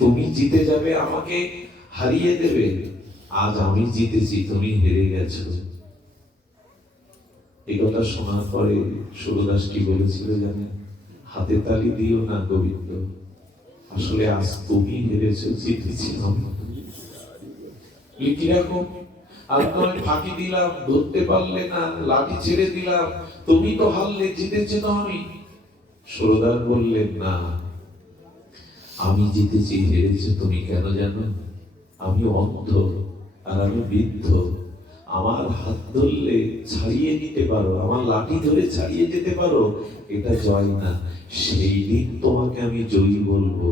তুমি জিতে যাবে, আমাকে হারিয়ে দেবে, আজ আমি জিতেছি, তুমি হেরে গেছো। এই কথা শোনার পরে সুরদাস কি বলেছিল জানেন? হাতে তালি দিও না গোবিন্দ, আসলে আজ তুমি হেরেছো, জিতেছি আমি। কিরকম? আমি ফাঁকি দিলাম, ধরতে পারলে না, লাঠি ছেড়ে দিলাম, তুমি তো হারলে, জিতেছি তো আমি। সুরদাস বললেন না, আমি জিতেছি, হেরেছে তুমি কেন জানো? আমি অন্ধ আর আমি বৃদ্ধ, আমার হাত ধরলে ছাড়িয়ে নিতে পারো, আমার লাঠি ধরে ছাড়িয়ে যেতে পারো, এটা জয় না। সেই দিন তোমাকে আমি জয়ী বলবো,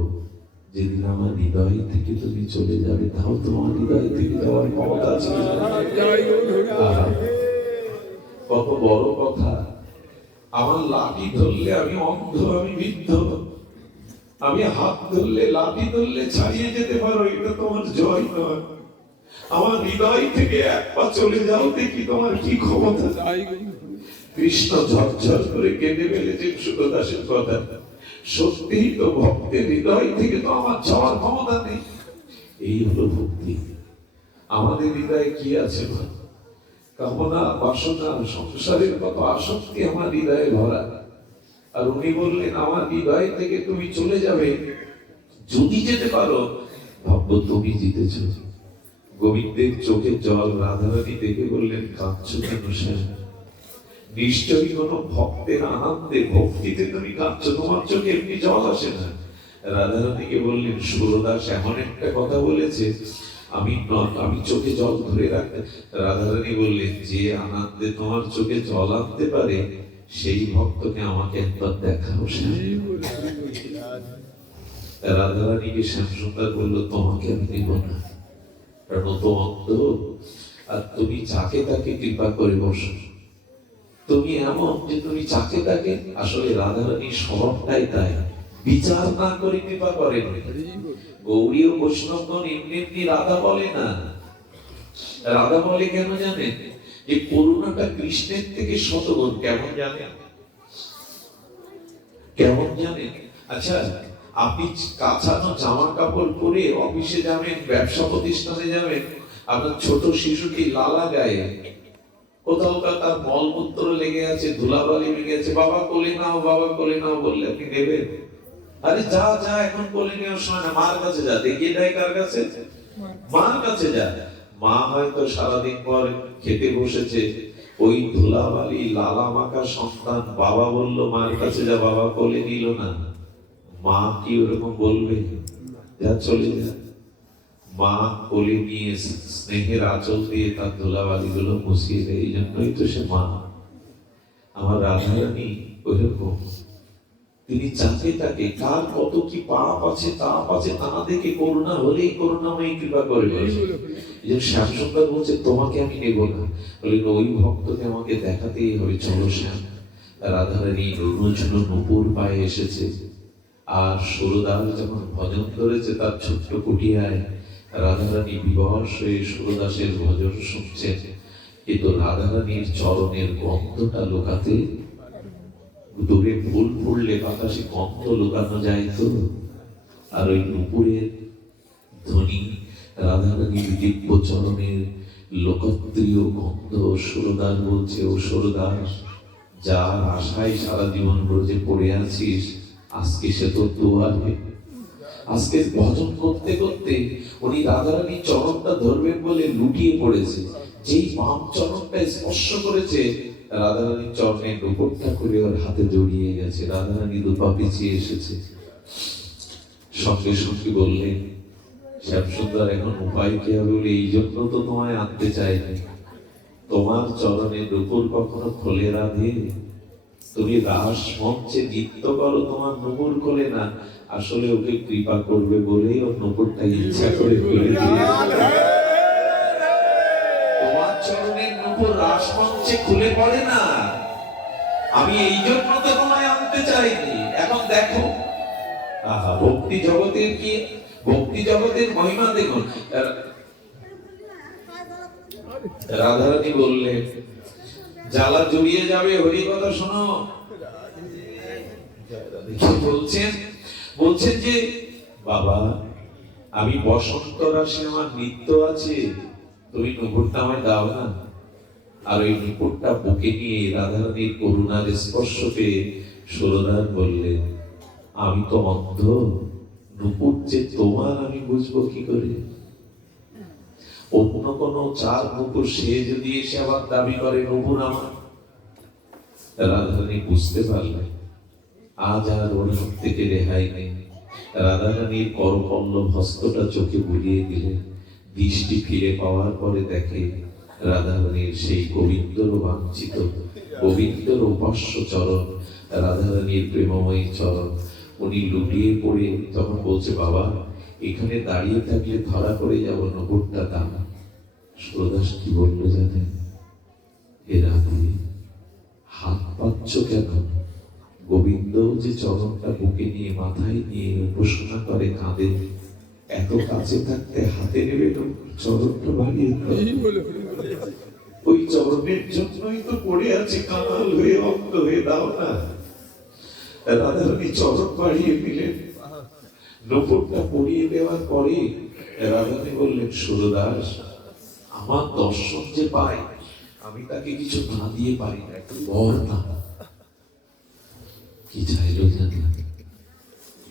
যেদিন আমার হৃদয় থেকে তুমি চলে যাবে। তাও তোমার হৃদয় থেকে যাওয়ার ক্ষমতা আছে। কত বড় কথা! আমার লাঠি ধরলে আমি অন্ধ, আমি বৃদ্ধ, আমি হাত ধরলে, লাঠি ধরলে ছাড়িয়ে যেতে পারো, এটা তোমার জয় নয়। আমার হৃদয় থেকে এক পা চলে যাও, দেখি তোমার কি ক্ষমতা। কৃষ্ণ ঝরঝর করে কেঁদে ফেলেছেন সুরদাসের কথা। সত্যিই তো ভক্তের হৃদয় থেকে তো আমার যাওয়ার ক্ষমতা নেই। এই হলো ভক্তি। আমাদের হৃদয়ে কি আছে? কামনা, বাসনা, সংসারের কত আসক্তি আমার হৃদয়ে ভরা। আর উনি বললেন আমার হৃদয় থেকে তুমি চলে যাবে, যদি যেতে পারো ভাববো তুমি জিতেছ। গোবিন্দের চোখে জল রাধারানী দেখে বললেন, কাঁদছো কেন স্যার? নিশ্চয়ই কোন ভক্তের আনন্দে, ভক্তিতে তুমি কাঁদছো, তোমার চোখে এমনি জল আসে না। রাধারানীকে বললেন, সুরদাস এমন একটা কথা বলেছে, আমি চোখে জল ধরে রাখতে। রাধারানী বললেন, যে আনন্দে তোমার চোখে জল আনতে পারে, সেই ভক্তকে আমাকে একবার দেখাও। রাধারানীকে শ্যামসুন্দর বলল, তোমাকে আমি দেব না, কারণ তো অন্ধ, আর তুমি যাকে তাকে কৃপা করে বসো। তুমি এমন যে তুমি যাকে তাকে, আসলে রাধারানীর স্বভাবটাই তাই, বিচার না করে কৃপা করেন। গৌরী ও বৈষ্ণবগণ এমনি এমনি রাধা বলে না। রাধা বলে কেন জানেন? যে করুণাটা কৃষ্ণের থেকে শতগুণ। কেমন জানেন? কেমন জানেন? আচ্ছা, আপনি কাছানো জামা কাপড় পরে অফিসে যাবেন, ব্যবসা প্রতিষ্ঠানে যাবেন, আপনার ছোট শিশুটি লালা গায়ে, কোথাও তার মলমূত্র লেগে আছে, ধুলাবালি লেগে আছে, বাবা কোলে নাও, বাবা কোলে নাও বললে আপনি নেবেন? আরে যা যা, এখন কোলে নেওয়ার সময় না, মার কাছে যা। দেখিয়ে দেয় কার কাছে? মার কাছে যা। মা হয়তো সারাদিন পর খেতে বসেছে, ওই ধুলাবালি লালা মাখা সন্তান, বাবা বলল মার কাছে যা, বাবা কোলে নিল না, মা কি ওরকম বলবে? যা চলে যা। মা কোলে নিয়ে স্নেহের আঁচল দিয়ে তার ধুলাবালি গুলো মুছিয়ে দেয়। এই জন্যই তো সে মা। আমার রাধারানী ওইরকম, তিনি যাকে তাকে কার কত কি পাপ আছে তাপ আছে তা দেখে করুণা হলেই করুণাময়ী কৃপা করবে। এই জন্য শ্যামসুন্দর বলছে তোমাকে আমি নেব না, বললেন ওই ভক্তকে আমাকে দেখাতেই হবে, চলো শ্যাম। রাধারানী রুনুঝুনো নুপুর পায়ে এসেছে, আর সুরদাস যখন ভজন ধরেছে তার ছোট্ট কুটিয়ায় রাধারানী বিবশ হয়ে সুরদাসের ভজন শুনছেন, কিন্তু রাধারানীর চরণের গন্ধটা লুকাতে, দূরে ফুল ফুললে বাতাসে গন্ধ লুকানো যায় তো, আর ওই নুপুরের ধ্বনি রাধারানীর দিব্য চরণের লোকপ্রিয় গন্ধ। সুরদাস বলছে, ও সুরদাস, যার আশায় সারা জীবন ব্রজে পড়ে আছিস, আজকে সে তো দুয়ারে। আজকে ভজন করতে করতে উনি রাধারানীর চরণটা ধরবেন বলে লুটিয়ে পড়েছে, যেই বাম চরণটা স্পর্শ করেছে রাধারানীর চরণে নুপুরটা করে ওর হাতে জড়িয়ে গেছে। রাধারানী দুপা পিছিয়ে এসেছে, সঙ্গে সঙ্গে বললেন, শ্যামসুন্দর এখন উপায় কি হবে? এই জন্য তো তোমায় আনতে চাইনি, তোমার চরণে নুপুর কখনো খোলে রাধে? তুমি রাস মঞ্চে নৃত্য করো, তোমার নুপুর খোলে না, আসলে ওকে কৃপা করবে বলেই ওর নুপুরটা ইচ্ছা করে খুলে দিয়েছে। তোমার চরণের নুপুর রাস মঞ্চে খুলে পড়ে না, আমি এই জন্য তো তোমায় আনতে চাইনি। এখন দেখো, আহা, ভক্তি জগতের কি, ভক্তি জগতের মহিমা দেখুন। রাধারানী বললেন, জ্বালা জড়িয়ে যাবে, হরি কথা শোনো। বলছেন যে বাবা, আমি বসন্ত রাশে আমার নৃত্য আছে, তুমি নুপুরটা আমায় দাও না। আর ওই নুপুরটা বুকে নিয়ে রাধারানীর করুণার স্পর্শ পেয়ে সুরদাস বললেন, আমি তো অন্ধ, নুপুর যে তোমার আমি বুঝবো কি করে? অন্য কোন চার নুপুর সে যদি এসে আবার দাবি করে নুপুর আমার। রাধারানী বুঝতে পারলেন আজ আর ওর হাত থেকে রেহাই নেই। রাধারানীর করপল্লব হস্তটা চোখে বুলিয়ে দিলেন। দৃষ্টি ফিরে পাওয়ার পরে দেখে রাধারানীর সেই গোবিন্দর বাঞ্ছিত, গোবিন্দর উপাস্য চরণ, রাধারানীর প্রেমময়ী চরণ। উনি লুটিয়ে পড়ে তখন বলছে, বাবা এখানে দাঁড়িয়ে থাকলে ধরা করে যাব, নুপুরটা দাম। সুরদাস কি বললো জানেন? এ রাধে, হাত পাচ্ছ কেন? গোবিন্দ যে চরণটা বুকে নিয়ে মাথায় নিয়ে উপাসনা করে, কাঁদে, এত কাছে থাকতে হাতে নেবে চরণটা বাড়িয়ে দাও। ওই চরণের জন্যই তো পড়ে আছে, কাঙাল হয়ে অন্ধ হয়ে, দাও না। রাধারানী চরণ বাড়িয়ে দিলেন। নুপুরটা পরিয়ে দেওয়ার পরে রাধারানী বললেন, সুরদাস, আমার দর্শন যে পাই আমি তাকে কিছু না দিয়ে পারি না, একটু বর না। কি চাইলো জানেন?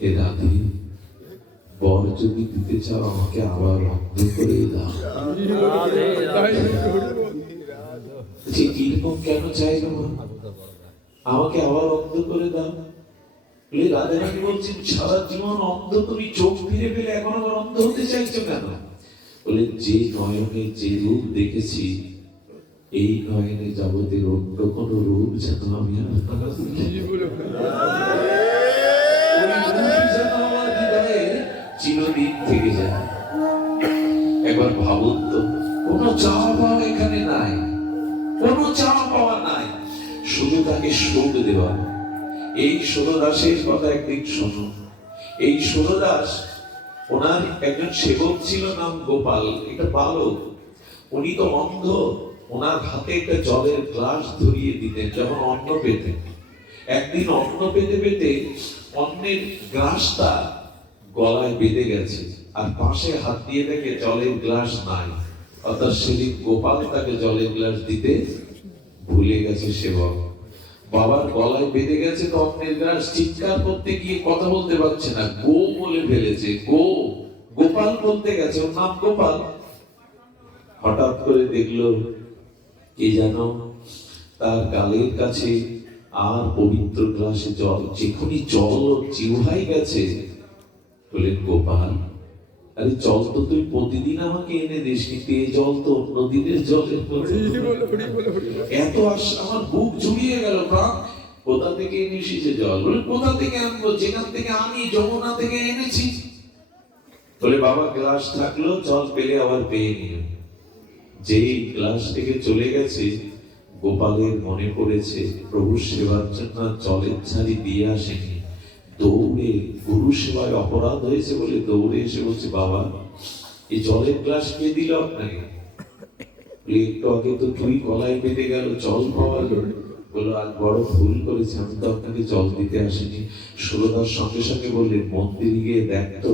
এ রাধে, বর যদি দিতে চাও আমাকে আবার অন্ধ করে দাও। কিরকম কেন চাইলো? আমাকে আবার অন্ধ করে দাও। রাধারানী বলছেন, সারা জীবন অন্ধ তুমি, চোখ ফিরে পেলে এখন আবার অন্ধ হতে চাইছো কেন? বলে, যে নয়নে যে রূপ দেখেছি, এই নয়নে জগতের অন্য কোন রূপ যেন আমি আর চিরদিন থেকে যায়। একবার ভাবুন তো, কোনো চাওয়া পাওয়া এখানে নাই, কোনো চাওয়া পাওয়া নাই, শুধু তাকে সুখ দেওয়া। এই সুরদাসের কথা একদিন শোনো। এই সুরদাস, ওনার একজন সেবক ছিল, নাম গোপাল, একটা বালক। উনি তো অন্ধ, ওনার হাতে একটা জলের গ্লাস ধরিয়ে দিতেন যখন অন্ন পেতেন। একদিন অন্ন পেতে পেতে অন্যের গ্লাসটা গলায় বেঁধে গেছে, আর পাশে হাত দিয়ে দেখে জলের গ্লাস নাই, অর্থাৎ সেদিন গোপাল তাকে জলের গ্লাস দিতে ভুলে গেছে সেবক। বাবার গলায় বেঁধে গেছে তো অন্যের গ্লাস, চিৎকার করতে গিয়ে কথা বলতে পারছে না, গো বলে ফেলেছে, গো, গোপাল বলতে গেছে, ওর নাম গোপাল। হঠাৎ করে দেখলো কে জানো তার গালের কাছে আর পবিত্র গ্লাসে জল, যেখানে জল জিহ্বায় গেছে। বলেন গোপাল, আরে জল তো তুই প্রতিদিন আমাকে এনে দিস, কিন্তু এই জল তো নদীর জলের মতো। এত আমার বুক জুড়িয়ে গেল, প্রাণ কোথা থেকে এনেছি যে জল? বলে কোথা থেকে আনবো, যেখান থেকে আমি যমুনা থেকে এনেছি। বলে বাবা গ্লাস থাকলো, জল পেলে আবার পেয়ে নিও। যেই গ্লাস থেকে চলে গেছে, গোপালের মনে পড়েছে প্রভু সেবার জন্য জলের ঝাড়ি দিয়ে আসেনি। দৌড়ে, গুরু সেবায় অপরাধ হয়েছে বলে দৌড়ে এসে বলছে, বাবা এই জলের গ্লাস কে দিল আপনাকে? একটু আগে তো তুই গলায় বেঁধে গেল, জল পাওয়া গেল। বললো আজ বড় ভুল করেছে, আমি তো আপনাকে জল দিতে আসিনি। সুরদার সঙ্গে সঙ্গে বললেন, মন্দির গিয়ে দেখতো,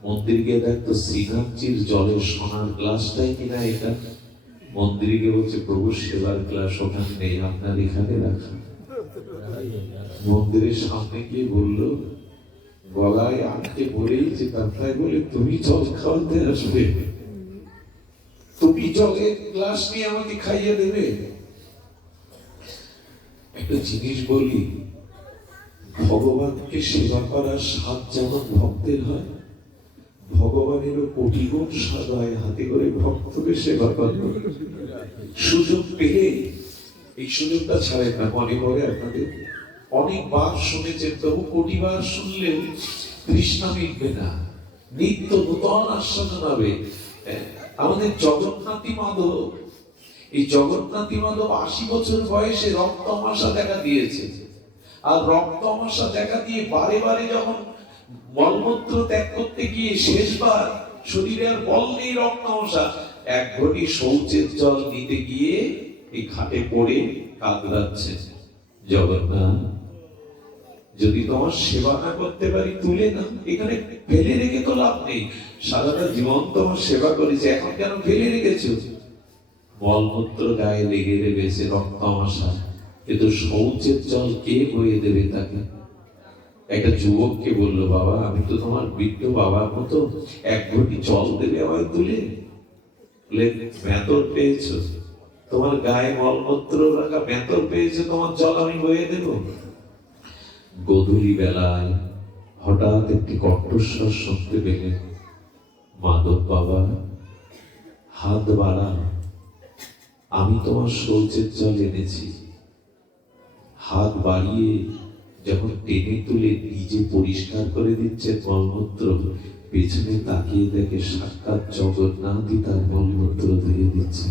মন্দির গিয়ে দেখতো শ্রীনাথজির জলের সোনার গ্লাসটাই কিনা এটা। মন্দিরে গিয়ে বলছে, প্রভু সেবার গ্লাস ওখানে নেই, আপনার এখানে রাখা। মন্দিরের সামনে গিয়ে বলল, গলায় আটকে পড়েছে, তাই বলে তুমি জল খাওয়াতে আসবে? তুমি জলের গ্লাস নিয়ে আমাকে খাইয়ে দেবে? একটা জিনিস বলি, ভগবানকে সেবা করার স্বাদ যেমন ভক্তের হয়, ভগবানেরও কোটি গুণ স্বাদ হয় হাতে করে ভক্তকে সেবা করবে। সুযোগ পেলে এই সুযোগটা ছাড়েন না। মনে পড়ে আপনাদের, অনেকবার শুনেছেন, তবু কোটিবার শুনলেও তৃষ্ণা মিটবে না, নিত্য নূতন আস্বাদন হবে। আমাদের জগন্নাথী মাধব, এই জগন্নাথী মাধব 80 বছর বয়সে রক্ত আমাশা দেখা দিয়েছে। আর রক্ত আমাশা দেখা দিয়ে বারে বারে যখন মলমূত্র ত্যাগ করতে গিয়ে শেষবার শরীরে আর বল নেই, রক্ত আমাশা, এক ঘটি শৌচের জল নিতে গিয়ে এই ঘাটে পড়ে কাঁদছে, জগন্নাথ যদি তোমার সেবা না করতে পারি তুলে না, এখানে ফেলে রেখে তো লাভ নেই, সারাটা জীবন তোমার সেবা করেছে, এখন কেন ফেলে রেখেছো? মলমূত্র গায়ে লেগে রেখেছে, রক্ত আমাশা, কিন্তু শৌচের জল কে বয়ে দেবে তাকে? একটা যুবককে বললো, বাবা আমি তো তোমার বৃদ্ধ বাবার মতো, এক ঘটি জল দেবে আমায় তুলে? মেতর পেয়েছো, তোমার গায়ে মলমূত্র রাখা মেতর পেয়েছো, তোমার জল আমি বয়ে দেব? গোধূলি বেলায় হঠাৎ একটি কণ্ঠস্বর শুনতে পেলেন, মাধব বাবা হাত বাড়া, আমি তোমার শৌচের জল এনেছি। হাত বাড়িয়ে যখন টেনে তুলে নিজে পরিষ্কার করে দিচ্ছে মলমূত্র, পেছনে তাকিয়ে দেখে সাক্ষাৎ জগন্নাথই তার মলমূত্র ধুয়ে দিচ্ছে।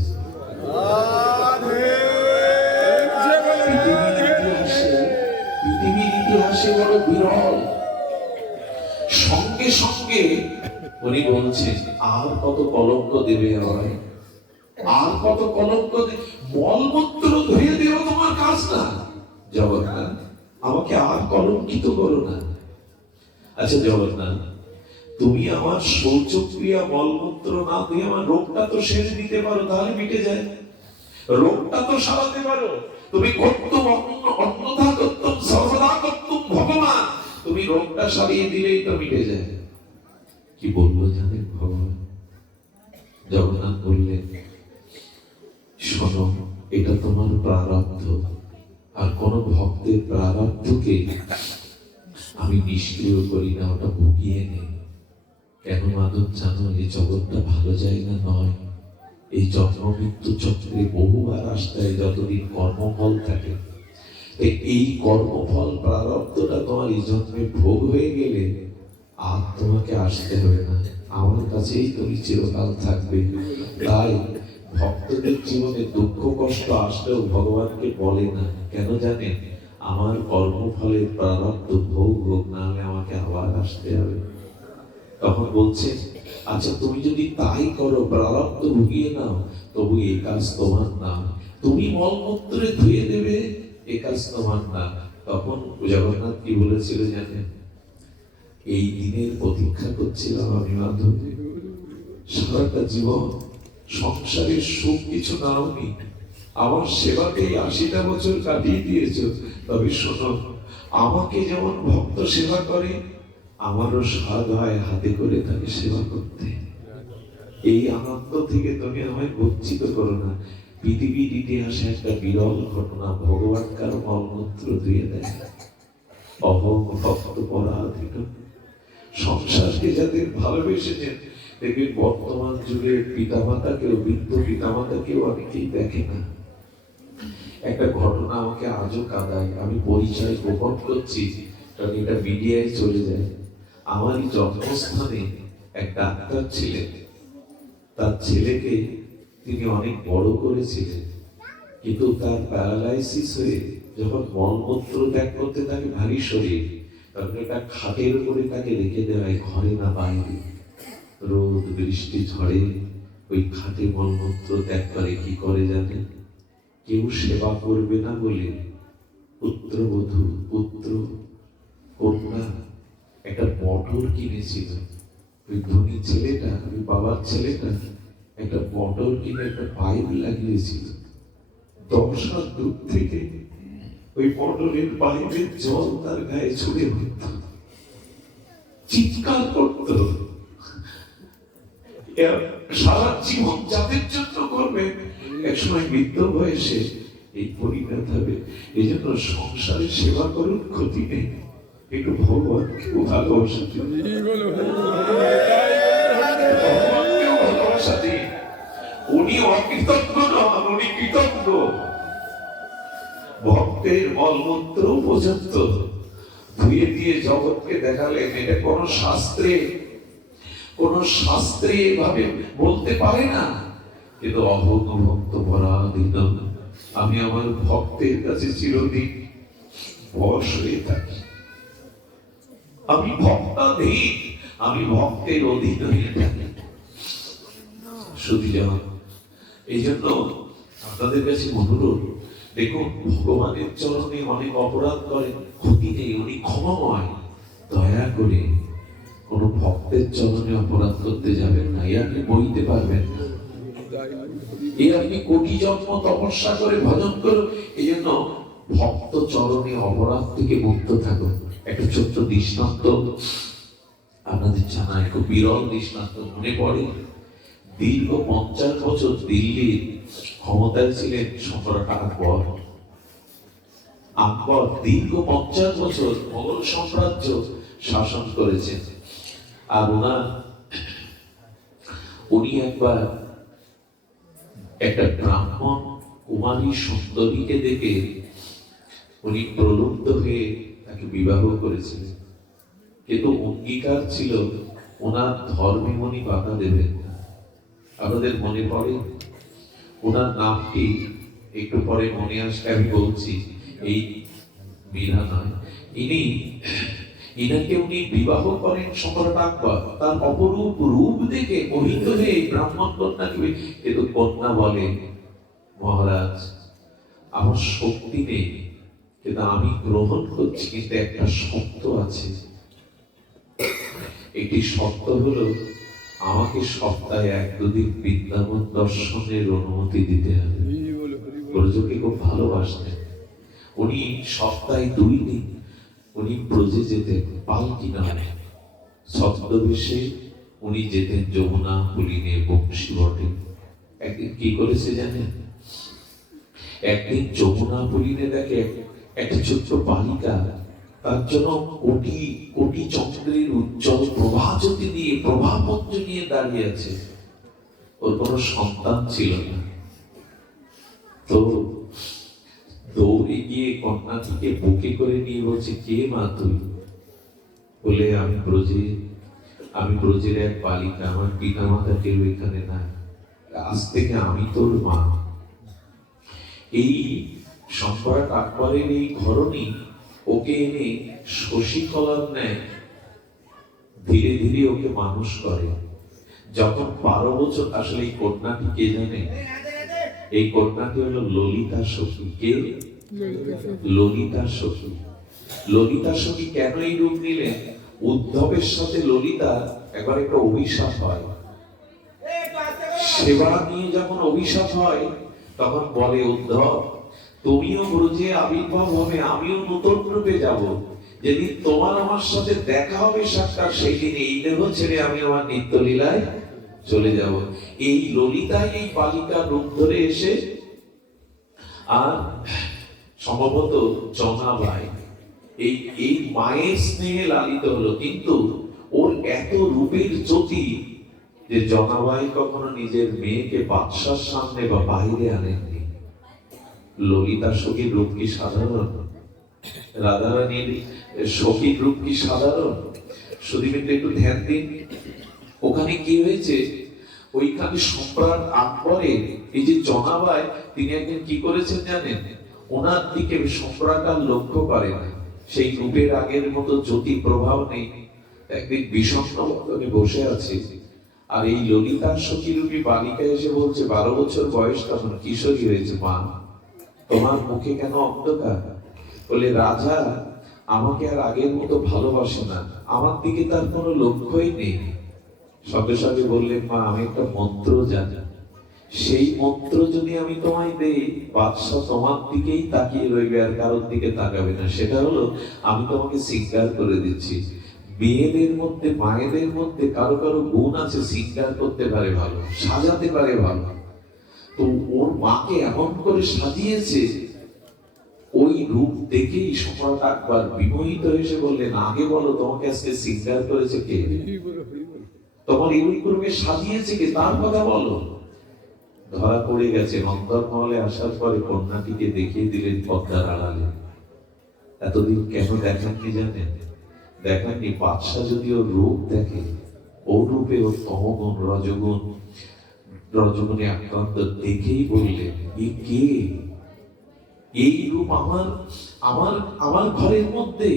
পৃথিবীর ইতিহাসে বড় বিরল। সঙ্গে সঙ্গে উনি বলছেন, আর কত কলঙ্ক দেবে আমায়, আর কত কলঙ্ক মলমূত্র ধুয়ে দেওয়া তোমার কাজ না জগন্নাথ, আমাকে আর কলঙ্কিত করো না। আচ্ছা জগন্নাথ, তুমি আমার শৌচক্রিয়া মলমূত্র না দিয়ে আমার রোগটা তো সেরে দিতে পারো, তাহলে মিটে যায়, রোগটা তো সারাতে পারো। তুমি কর্তুম অন্যথা কর্তুম সর্বদা কর্তুম ভগবান, তুমি রোগটা সারিয়ে দিলেই তো মিটে যায়। কি বলবো জানেন ভগবান? জগন্নাথ বললেন, শোনো, এটা তোমার প্রারব্ধ, আর কোন ভক্তের প্রারব্ধকে আমি নিষ্ক্রিয় করি না, ওটা ভুগিয়ে নেই। কেন মাধব জানো, এই জগৎটা ভালো জায়গা নয়। এই জন্ম মৃত্যু চক্রে বহুবার আসতে হয়, যতদিন কর্মফল থাকে। এই কর্মফল প্রারব্ধটা তোমার এই জন্মে ভোগ হয়ে গেলে আর তোমাকে আসতে হবে না, আমার কাছেই তুমি চিরকাল থাকবে। তাই ভক্তদের জীবনে দুঃখ কষ্ট আসলেও ভগবানকে বলে না, কেন জানেন? আমার কর্মফলের প্রারব্ধ ভোগ হোক, না হলে আমাকে আবার আসতে হবে। তখন বলছে, আচ্ছা তুমি যদি তাই করো, প্রারব্ধ ভুগিয়ে নাও, তবু এই কাজ তোমার না। তুমি মলমূত্রে ধুয়ে দেবে, এই কাজ তোমার না। তখন জগন্নাথ কি বলেছিল জানেন? এই দিনের প্রতীক্ষা করছিলাম আমি মাধবী, সারাটা জীবন সংসারের সুখ কিছু নাওনি, আমার সেবাতেই 80টা বছর কাটিয়ে দিয়েছ, তবে শোনো, আমাকে যেমন ভক্ত সেবা করে, আমারও স্বাদ হয় হাতে করে তাকে সেবা করতে। এই আনন্দ থেকে তুমি আমায় বঞ্চিত করো না। পৃথিবীর ইতিহাসে একটা বিরল ঘটনা, ভগবান কার মলমূত্র ধুয়ে দেয়। অহং ভক্ত পরাধীন। সংসারকে যাদের ভালোবেসেছেন, দেখবেন বর্তমান যুগের পিতামাতাকেও, বৃদ্ধ পিতামাতাকেও অনেকেই দেখে না। একটা ঘটনা আমাকে আজও কাঁদায়, আমি পরিচয় গোপন করছি কারণ এটা মিডিয়ায় চলে যায়। আমারই জন্মস্থানে এক ডাক্তার ছিলেন, তার ছেলেকে তিনি অনেক বড় করেছিলেন, কিন্তু তার প্যারালাইসিস হয়ে যখন মলমূত্র ত্যাগ করতে থাকে ভারী শরীর, তখন একটা খাটের উপরে তাকে রেখে দেওয়া হয়, ঘরে না বাইরে। রোদ বৃষ্টি ঝড়ে ওই খাটে মলমূত্র ত্যাগ করে। কি করে জানেন? কেউ সেবা করবে না বলে পুত্রবধূ, পুত্র, কন্যা একটা মোটর কিনেছিল। ওই ধনী ছেলেটা, ওই বাবার ছেলেটা একটা মোটর কিনে একটা পাইপ লাগিয়েছিল। 10 হাত দূর থেকে ওই মোটরের পাইপের জল তার গায়ে ছুড়ে পড়ত, চিৎকার করত। সারা জীবন যাদের জন্য করবে, একসময় বৃদ্ধ বয়সে এই পরিণত হবে। এই জন্য সংসারে সেবা করুন, ক্ষতি নেই, একটু ভগবানকেও ভালোবাসা দিন। ভালোবাসা দিন। উনি অকৃতজ্ঞ নন, উনি কৃতজ্ঞ। ভক্তের মলমূত্র পর্যন্ত ধুয়ে দিয়ে জগৎকে দেখালেন। এটা কোন শাস্ত্রে এভাবে বলতে পারে না, কিন্তু অভঙ্গ ভক্ত পরাধীন। আমি আমার ভক্তের কাছে চিরদিন বশ হয়ে থাকি। আমি ভক্তাধীন, আমি ভক্তের অধীন হয়ে থাকি। শুধু যান, এই জন্য আপনাদের কাছে অনুরোধ, দেখুন ভগবানের চরণে অনেক অপরাধ করেন, ক্ষতি নেই, উনি ক্ষমাময়। দয়া করে কোন ভক্তের চরণে অপরাধ করতে যাবেন না, আপনি বইতে পারবেন না। আপনি কোটি জন্ম তপস্যা করে ভজন করুন, এই জন্য ভক্ত চরণে অপরাধ থেকে মুক্ত থাকুন। একটা ছোট্ট দৃষ্টান্ত আপনাদের জানায়, খুব বিরল দৃষ্টান্ত মনে পড়ে। দীর্ঘ 50 বছর দিল্লির ক্ষমতায় ছিলেন সম্রাট আকবর। আকবর দীর্ঘ 50 বছর মোগল সাম্রাজ্য শাসন করেছেন। আর উনি একবার একটা ব্রাহ্মণ কুমারী সুন্দরীকে দেখে উনি প্রলুব্ধ হয়ে তাকে বিবাহ করেছিলেন, কিন্তু অঙ্গীকার ছিল ওনার ধর্মে উনি বাধা দেবেন না। আপনাদের মনে পড়ে ওনার নামটি? একটু পরে মনে আসলে আমি বলছি। এই মীরা নয়, ইনাকে উনি বিবাহ করেন সম্রাট আকবর। তার অপরূপ রূপ দেখে মোহিত হয়ে ব্রাহ্মণ কন্যাকে, কিন্তু কন্যা বলে, মহারাজ আমার শক্তি নেই, কিন্তু আমি গ্রহণ করছি, কিন্তু একটা শর্ত আছে। একটি শর্ত হলো আমাকে সপ্তাহে 1-2 দিন বৃন্দাবন দর্শনের অনুমতি দিতে হবে। ব্রজকে খুব ভালোবাসতেন উনি। সপ্তাহে 2 দিন উনি ব্রজে যেতেন, পালকি নামে ছদ্মবেশে উনি যেতেন যমুনা পুলিনে, বংশী বটে। একদিন কি করেছে জানেন? একদিন যমুনা পুলিনে দেখে একটা ছোট্ট বালিকা, তার জন্য কোটি কোটি চন্দ্রের উজ্জ্বল প্রভাজ্যোতি দিয়ে, প্রভাপুঞ্জ নিয়ে দাঁড়িয়ে আছে। ওর কোনো সন্তান ছিল না, তো দৌড়ে গিয়ে কন্যাটিকে বুকে করে নিয়ে বলছে, কে মা তুই? বলে, আমি ব্রজের এক বালিকা, আমার পিতা মাতা কেউ এখানে নাই, আজ থেকে আমি তোর মা। এই সম্রাট আকবরের এই ঘরণী ওকে এনে শশীকলার ন্যায় ধীরে ধীরে ওকে মানুষ করে। যখন 12 বছর, আসলে এই কন্যাটি কে জানে? এই কন্যাটি হলো ললিতা সখী। কে? ললিতা সখী। ললিতা সখী কেন এই রূপ নিলেন? উদ্ধবের সাথে ললিতা একবার একটা অভিশাপ হয়। সেবা নিয়ে যখন অভিশাপ হয় তখন বলে উদ্ধব, তুমিও ব্রজে আবির্ভাব হবে, আমিও নতুন রূপে যাব। যেদিন তোমার আমার সাথে দেখা হবে সাক্ষাৎ, সেই দিন এই দেহ ছেড়ে আমি আমার নিত্য লীলায় চলে যাব। এই ললিতাই এই বালিকার রূপ ধরে এসে, আর সম্ভবত জনাবাই এই মায়ের স্নেহে লালিত হলো, কিন্তু ওর এত রূপের জ্যোতি যে জনাবাই কখনো নিজের মেয়েকে বাদশার সামনে বা বাইরে আনেননি। ললিতা সখীর রূপ কি সাধারণ? রাধারানীর সখীর রূপ কি সাধারণ? সুধীমিত্র একটু ধ্যান দিন, ওখানে কি হয়েছে? ওইখানে সম্রাট আকবরের এই যে জনাবাই, তিনি একদিন কি করেছেন জানেন? ওনার দিকে সম্রাট আর লক্ষ্য করে না, সেই রূপের আগের মতো জ্যোতি প্রভাব নেই। একদিন বিষণ্ণ বদনে বসে আছে, আর এই ললিতার সখী রূপী বালিকা এসে বলছে, 12 বছর বয়স, তখন কিশোরী হয়েছে, মা তোমার মুখে কেন অন্ধকার? বলে, রাজা আমাকে আর আগের মতো ভালোবাসে না, আমার দিকে তার কোনো লক্ষ্যই নেই। সঙ্গে সঙ্গে বললেন, মা আমি একটা মন্ত্র জানি, সেই মন্ত্র যদি আমি তোমায় দেই, বাদশা তোমার দিকেই তাকিয়ে রইবে, আর কারোর দিকে তাকাবে না। সেটা হলো, আমি তোমাকে স্বীকার করে দিচ্ছি, মেয়েদের মধ্যে মায়েদের মধ্যে কারো কারো গুণ আছে, স্বীকার করতে পারে ভালো, সাজাতে পারে ভালো। তো ওর মাকে এমন করে সাজিয়েছে, ওই রূপ দেখেই সম্রাট আকবর বিমোহিত হয়ে বললেন, আগে বলো তোমাকে আজকে স্বীকার করেছে কে? তোমার এই রূপে সাজিয়েছে কে, তার কথা বলো। ধরা পড়ে গেছে। অন্তর্মহলে আসার পরে কন্যাটিকে দেখিয়ে দিলেন পর্দার আড়ালে। এতদিন কেন দেখাননি জানেন? দেখাননি, বাদশা যদি ওর রূপ দেখে, ওর রূপে ওর তমগুণ রজগুণে আক্রান্ত, দেখেই বললেন, এ কে? এই রূপ আমার ঘরের মধ্যে,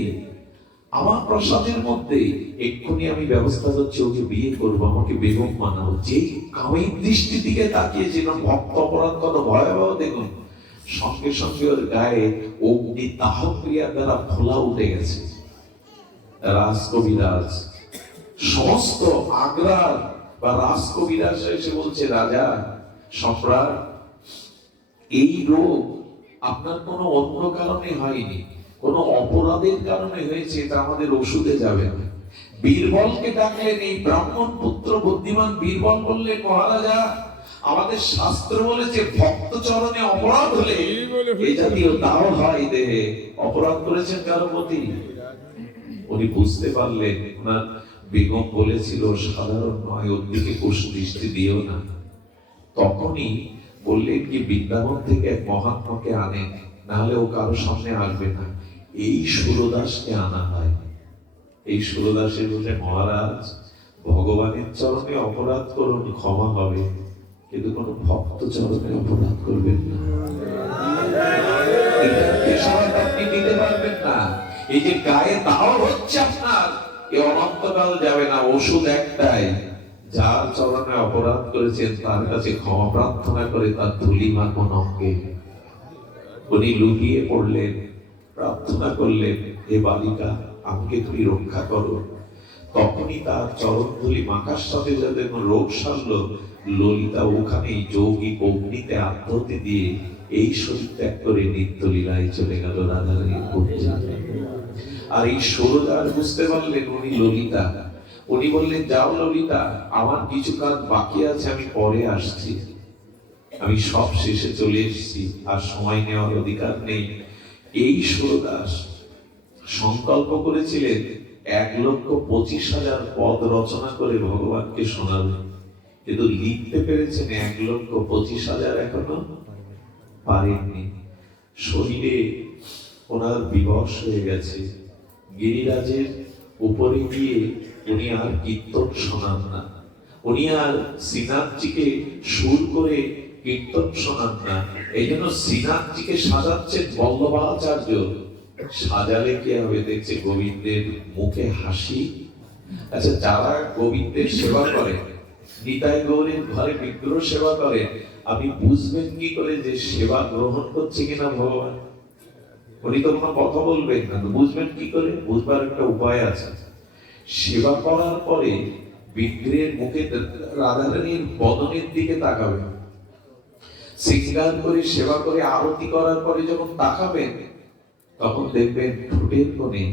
আমার প্রসাদের মধ্যে, এক্ষুনি আমি ব্যবস্থা করছি, ওকে বিয়ে করবো, আমাকে বেগম বানাবো। যে কামিক দৃষ্টি দিকে তাকিয়েছিল, ভক্ত অপরাধ কত ভয়াবহ দেখুন। সঙ্গে সঙ্গে ওর গায়ে অগ্নি দাহ ক্রিয়ার দ্বারা ফোলা উঠে গেছে। রাজকবিরাজ, সমস্ত আগ্রার বা রাজকবিরাজ এসে বলছে, রাজা সম্রাট, এই রোগ আপনার কোনো অন্য কারণে হয়নি, কোন অপরাধের কারণে হয়েছে, এটা আমাদের ওষুধে যাবে না। বীরবলকে ডাকলেন, এই ব্রাহ্মণ পুত্র বুদ্ধিমান বীরবল বললেন, মহারাজা আমাদের শাস্ত্র বলেছে, ভক্ত চরণে অপরাধ হলে এই জাতীয় দাও হয় দেহে। অপরাধ করেছেন কারো প্রতি? উনি বুঝতে পারলেন ওনার বেগম বলেছিল সাধারণ নয়, ওর দিকে দৃষ্টি দিও না। তখনই বললেন কি, বৃন্দাবন থেকে এক মহাত্মাকে আনেন, নাহলে ও কারো সামনে আসবে না। এই সুরদাসকে আনা হয়। এই সুরদাসের বলে, মহারাজ ভগবানের চরণে অপরাধ করুন, ক্ষমা হবে, কিন্তু কোন ভক্ত চরণে অপরাধ করবেন না। আপনি দিতে পারবেন না। এই যে গায়ে দাও হচ্ছে আপনার, এ অনন্তকাল যাবে না। ওষুধ একটাই, যার চরণে অপরাধ করেছেন তার কাছে ক্ষমা প্রার্থনা করে তার ধুলি মাখন অঙ্গে। উনি লুটিয়ে পড়লেন, প্রার্থনা করলেন, হে বালিকা আমাকে তুমি রক্ষা করো। তখনই তার চরণ ধুলি মাখার সাথে যাতে রোগ সারল, ললিতা ওখানেই যৌগিক অগ্নিতে আত্মহতি দিয়ে এই শরীর ত্যাগ করে নিত্য লীলায় চলে গেল রাধারানীর পূজা। আর এই সরদার বুঝতে পারলেন উনি ললিতা। উনি বললেন, যাও ললিতা, আমার কিছু কাজ বাকি আছে, আমি পরে আসছি, আমি সব শেষে চলে এসেছি, আর সময় নেওয়ার অধিকার নেই। এই সুরদাস সংকল্প করেছিলেন 1,25,000 পদ রচনা করে ভগবানকে শোনাবেন, কিন্তু লিখতে পেরেছেন 1,25,000 এখনো পারেননি। শরীরে ওনার বিবশ হয়ে গেছে। গিরিরাজের উপরে গিয়ে উনি আর কীর্তন শোনান না, উনি আর শ্রীনাথজিকে সুর করে কীর্তন শোনান না। এই জন্য শ্রীনাথজিকে সাজাচ্ছেন বল্লভাচার্য। সাজালে কি হবে? দেখছে গোবিন্দের মুখে হাসি। আচ্ছা, যারা গোবিন্দের সেবা করে, নিতাই গৌরীর ঘরে বিগ্রহ সেবা করে, আপনি বুঝবেন কি করে যে সেবা গ্রহণ করছে কিনা ভগবান? উনি তো কোনো কথা বলবেন না, তো বুঝবেন কি করে? বুঝবার একটা উপায় আছে। সেবা করার পরে বিগ্রহের মুখে রাধারানীর বদনের দিকে তাকাবেন, শৃঙ্গার করে সেবা করে আরতি করার পরে যখন তাকাবেন, তখন দেখবেন ঠোঁটের কোণে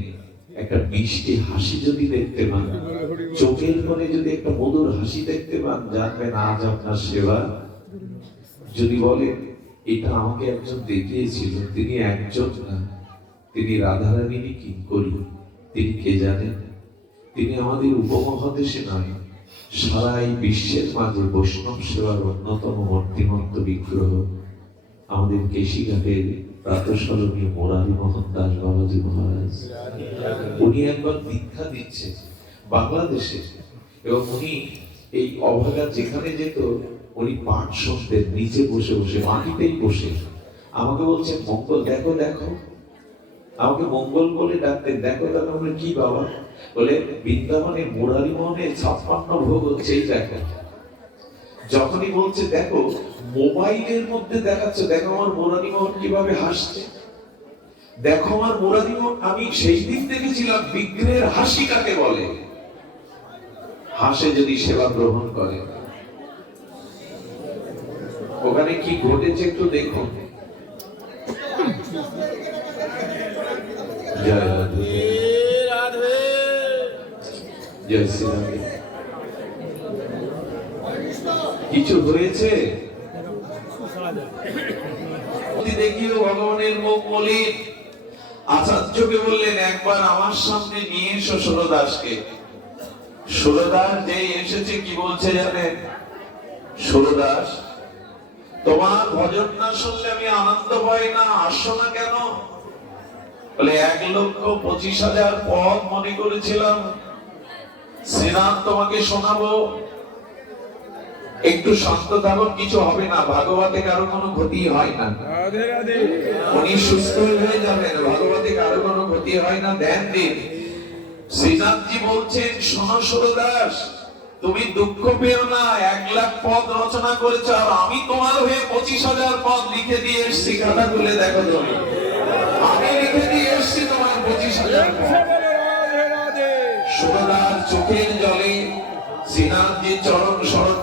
একটা মিষ্টি হাসি যদি দেখতে পান, চোখের কোণে যদি একটা মধুর হাসি দেখতে পান, জানবেন আজ আপনার সেবা। যদি বলেন এটা আমাকে একজন দেখিয়েছিল, তিনি একজন না, তিনি রাধারানীরই কিঙ্করী। তিনি কে জানেন? তিনি আমাদের উপমহাদেশে নয়, সারা এই বিশ্বের মাঝে বৈষ্ণব সেবার অন্যতম মূর্তিমন্ত বিগ্রহ আমাদের কেশিঘাটের প্রাতঃস্মরণীয় মুরারি মোহন দাস বাবাজি মহারাজ। উনি একবার দীক্ষা দিচ্ছেন বাংলাদেশে, এবং উনি এই অভাগা যেখানে যেত উনি পাঠ শুনতেন নিচে বসে বসে, মাটিতেই বসে। আমাকে বলছেন মঙ্গল দেখো দেখো, আমাকে মঙ্গল বলে ডাকতেন। দেখো দেখো, আমরা কি বাবা? বলে বৃন্দাবনে মুরারি মোহনে 56 ভোগ হচ্ছে, এই দেখো। যখনই বলছে দেখো, মোবাইলের মধ্যে দেখাচ্ছে দেখো আমার মুরারি মোহন কিভাবে হাসছে, দেখো আমার মুরারি মোহন। আমি সেই দিন দেখেছিলাম বিগ্রহের হাসি কাকে বলে। হাসে যদি সেবা গ্রহণ করে, ওখানে কি ঘটেছে একটু দেখুন। জয় রাধে রাধে, জয় শ্রী রাধে। কিছু হয়েছে দেখিও ভগবানের মুখ বলি। আচার্যকে বললেন একবার আমার সামনে নিয়ে এসো সুরদাসকে। সুরদাস যেই এসেছে কি বলছে জানেন? সুরদাস, তোমার ভজন না শুনলে আমি আনন্দ পাই না, আসো না কেন? বলে 1,25,000 পদ মনে করেছিলাম শ্রীনাথ তোমাকে শোনাবো, একটু শান্ত থাকো, কিছু হবে না, ভাগবতে কারো কোনো ক্ষতি হয় না, উনি সুস্থ হয়ে যাবেন, ভাগবতে কারো কোনো ক্ষতি হয় না, ধ্যান দিন। শ্রীনাথজি বলছেন শোনো সুরদাস, তুমি দুঃখ পেও না, 1,00,000 পদ রচনা করেছো, আর আমি তোমার হয়ে 25,000 পদ লিখে দিয়ে এসেছি। খাতা খুলে দেখো তুমি, আমি লিখে দিয়ে এসেছি তোমার 25,000 পদ। সুরদাস চোখের জলে শ্রীনাথজির চরণ শরণ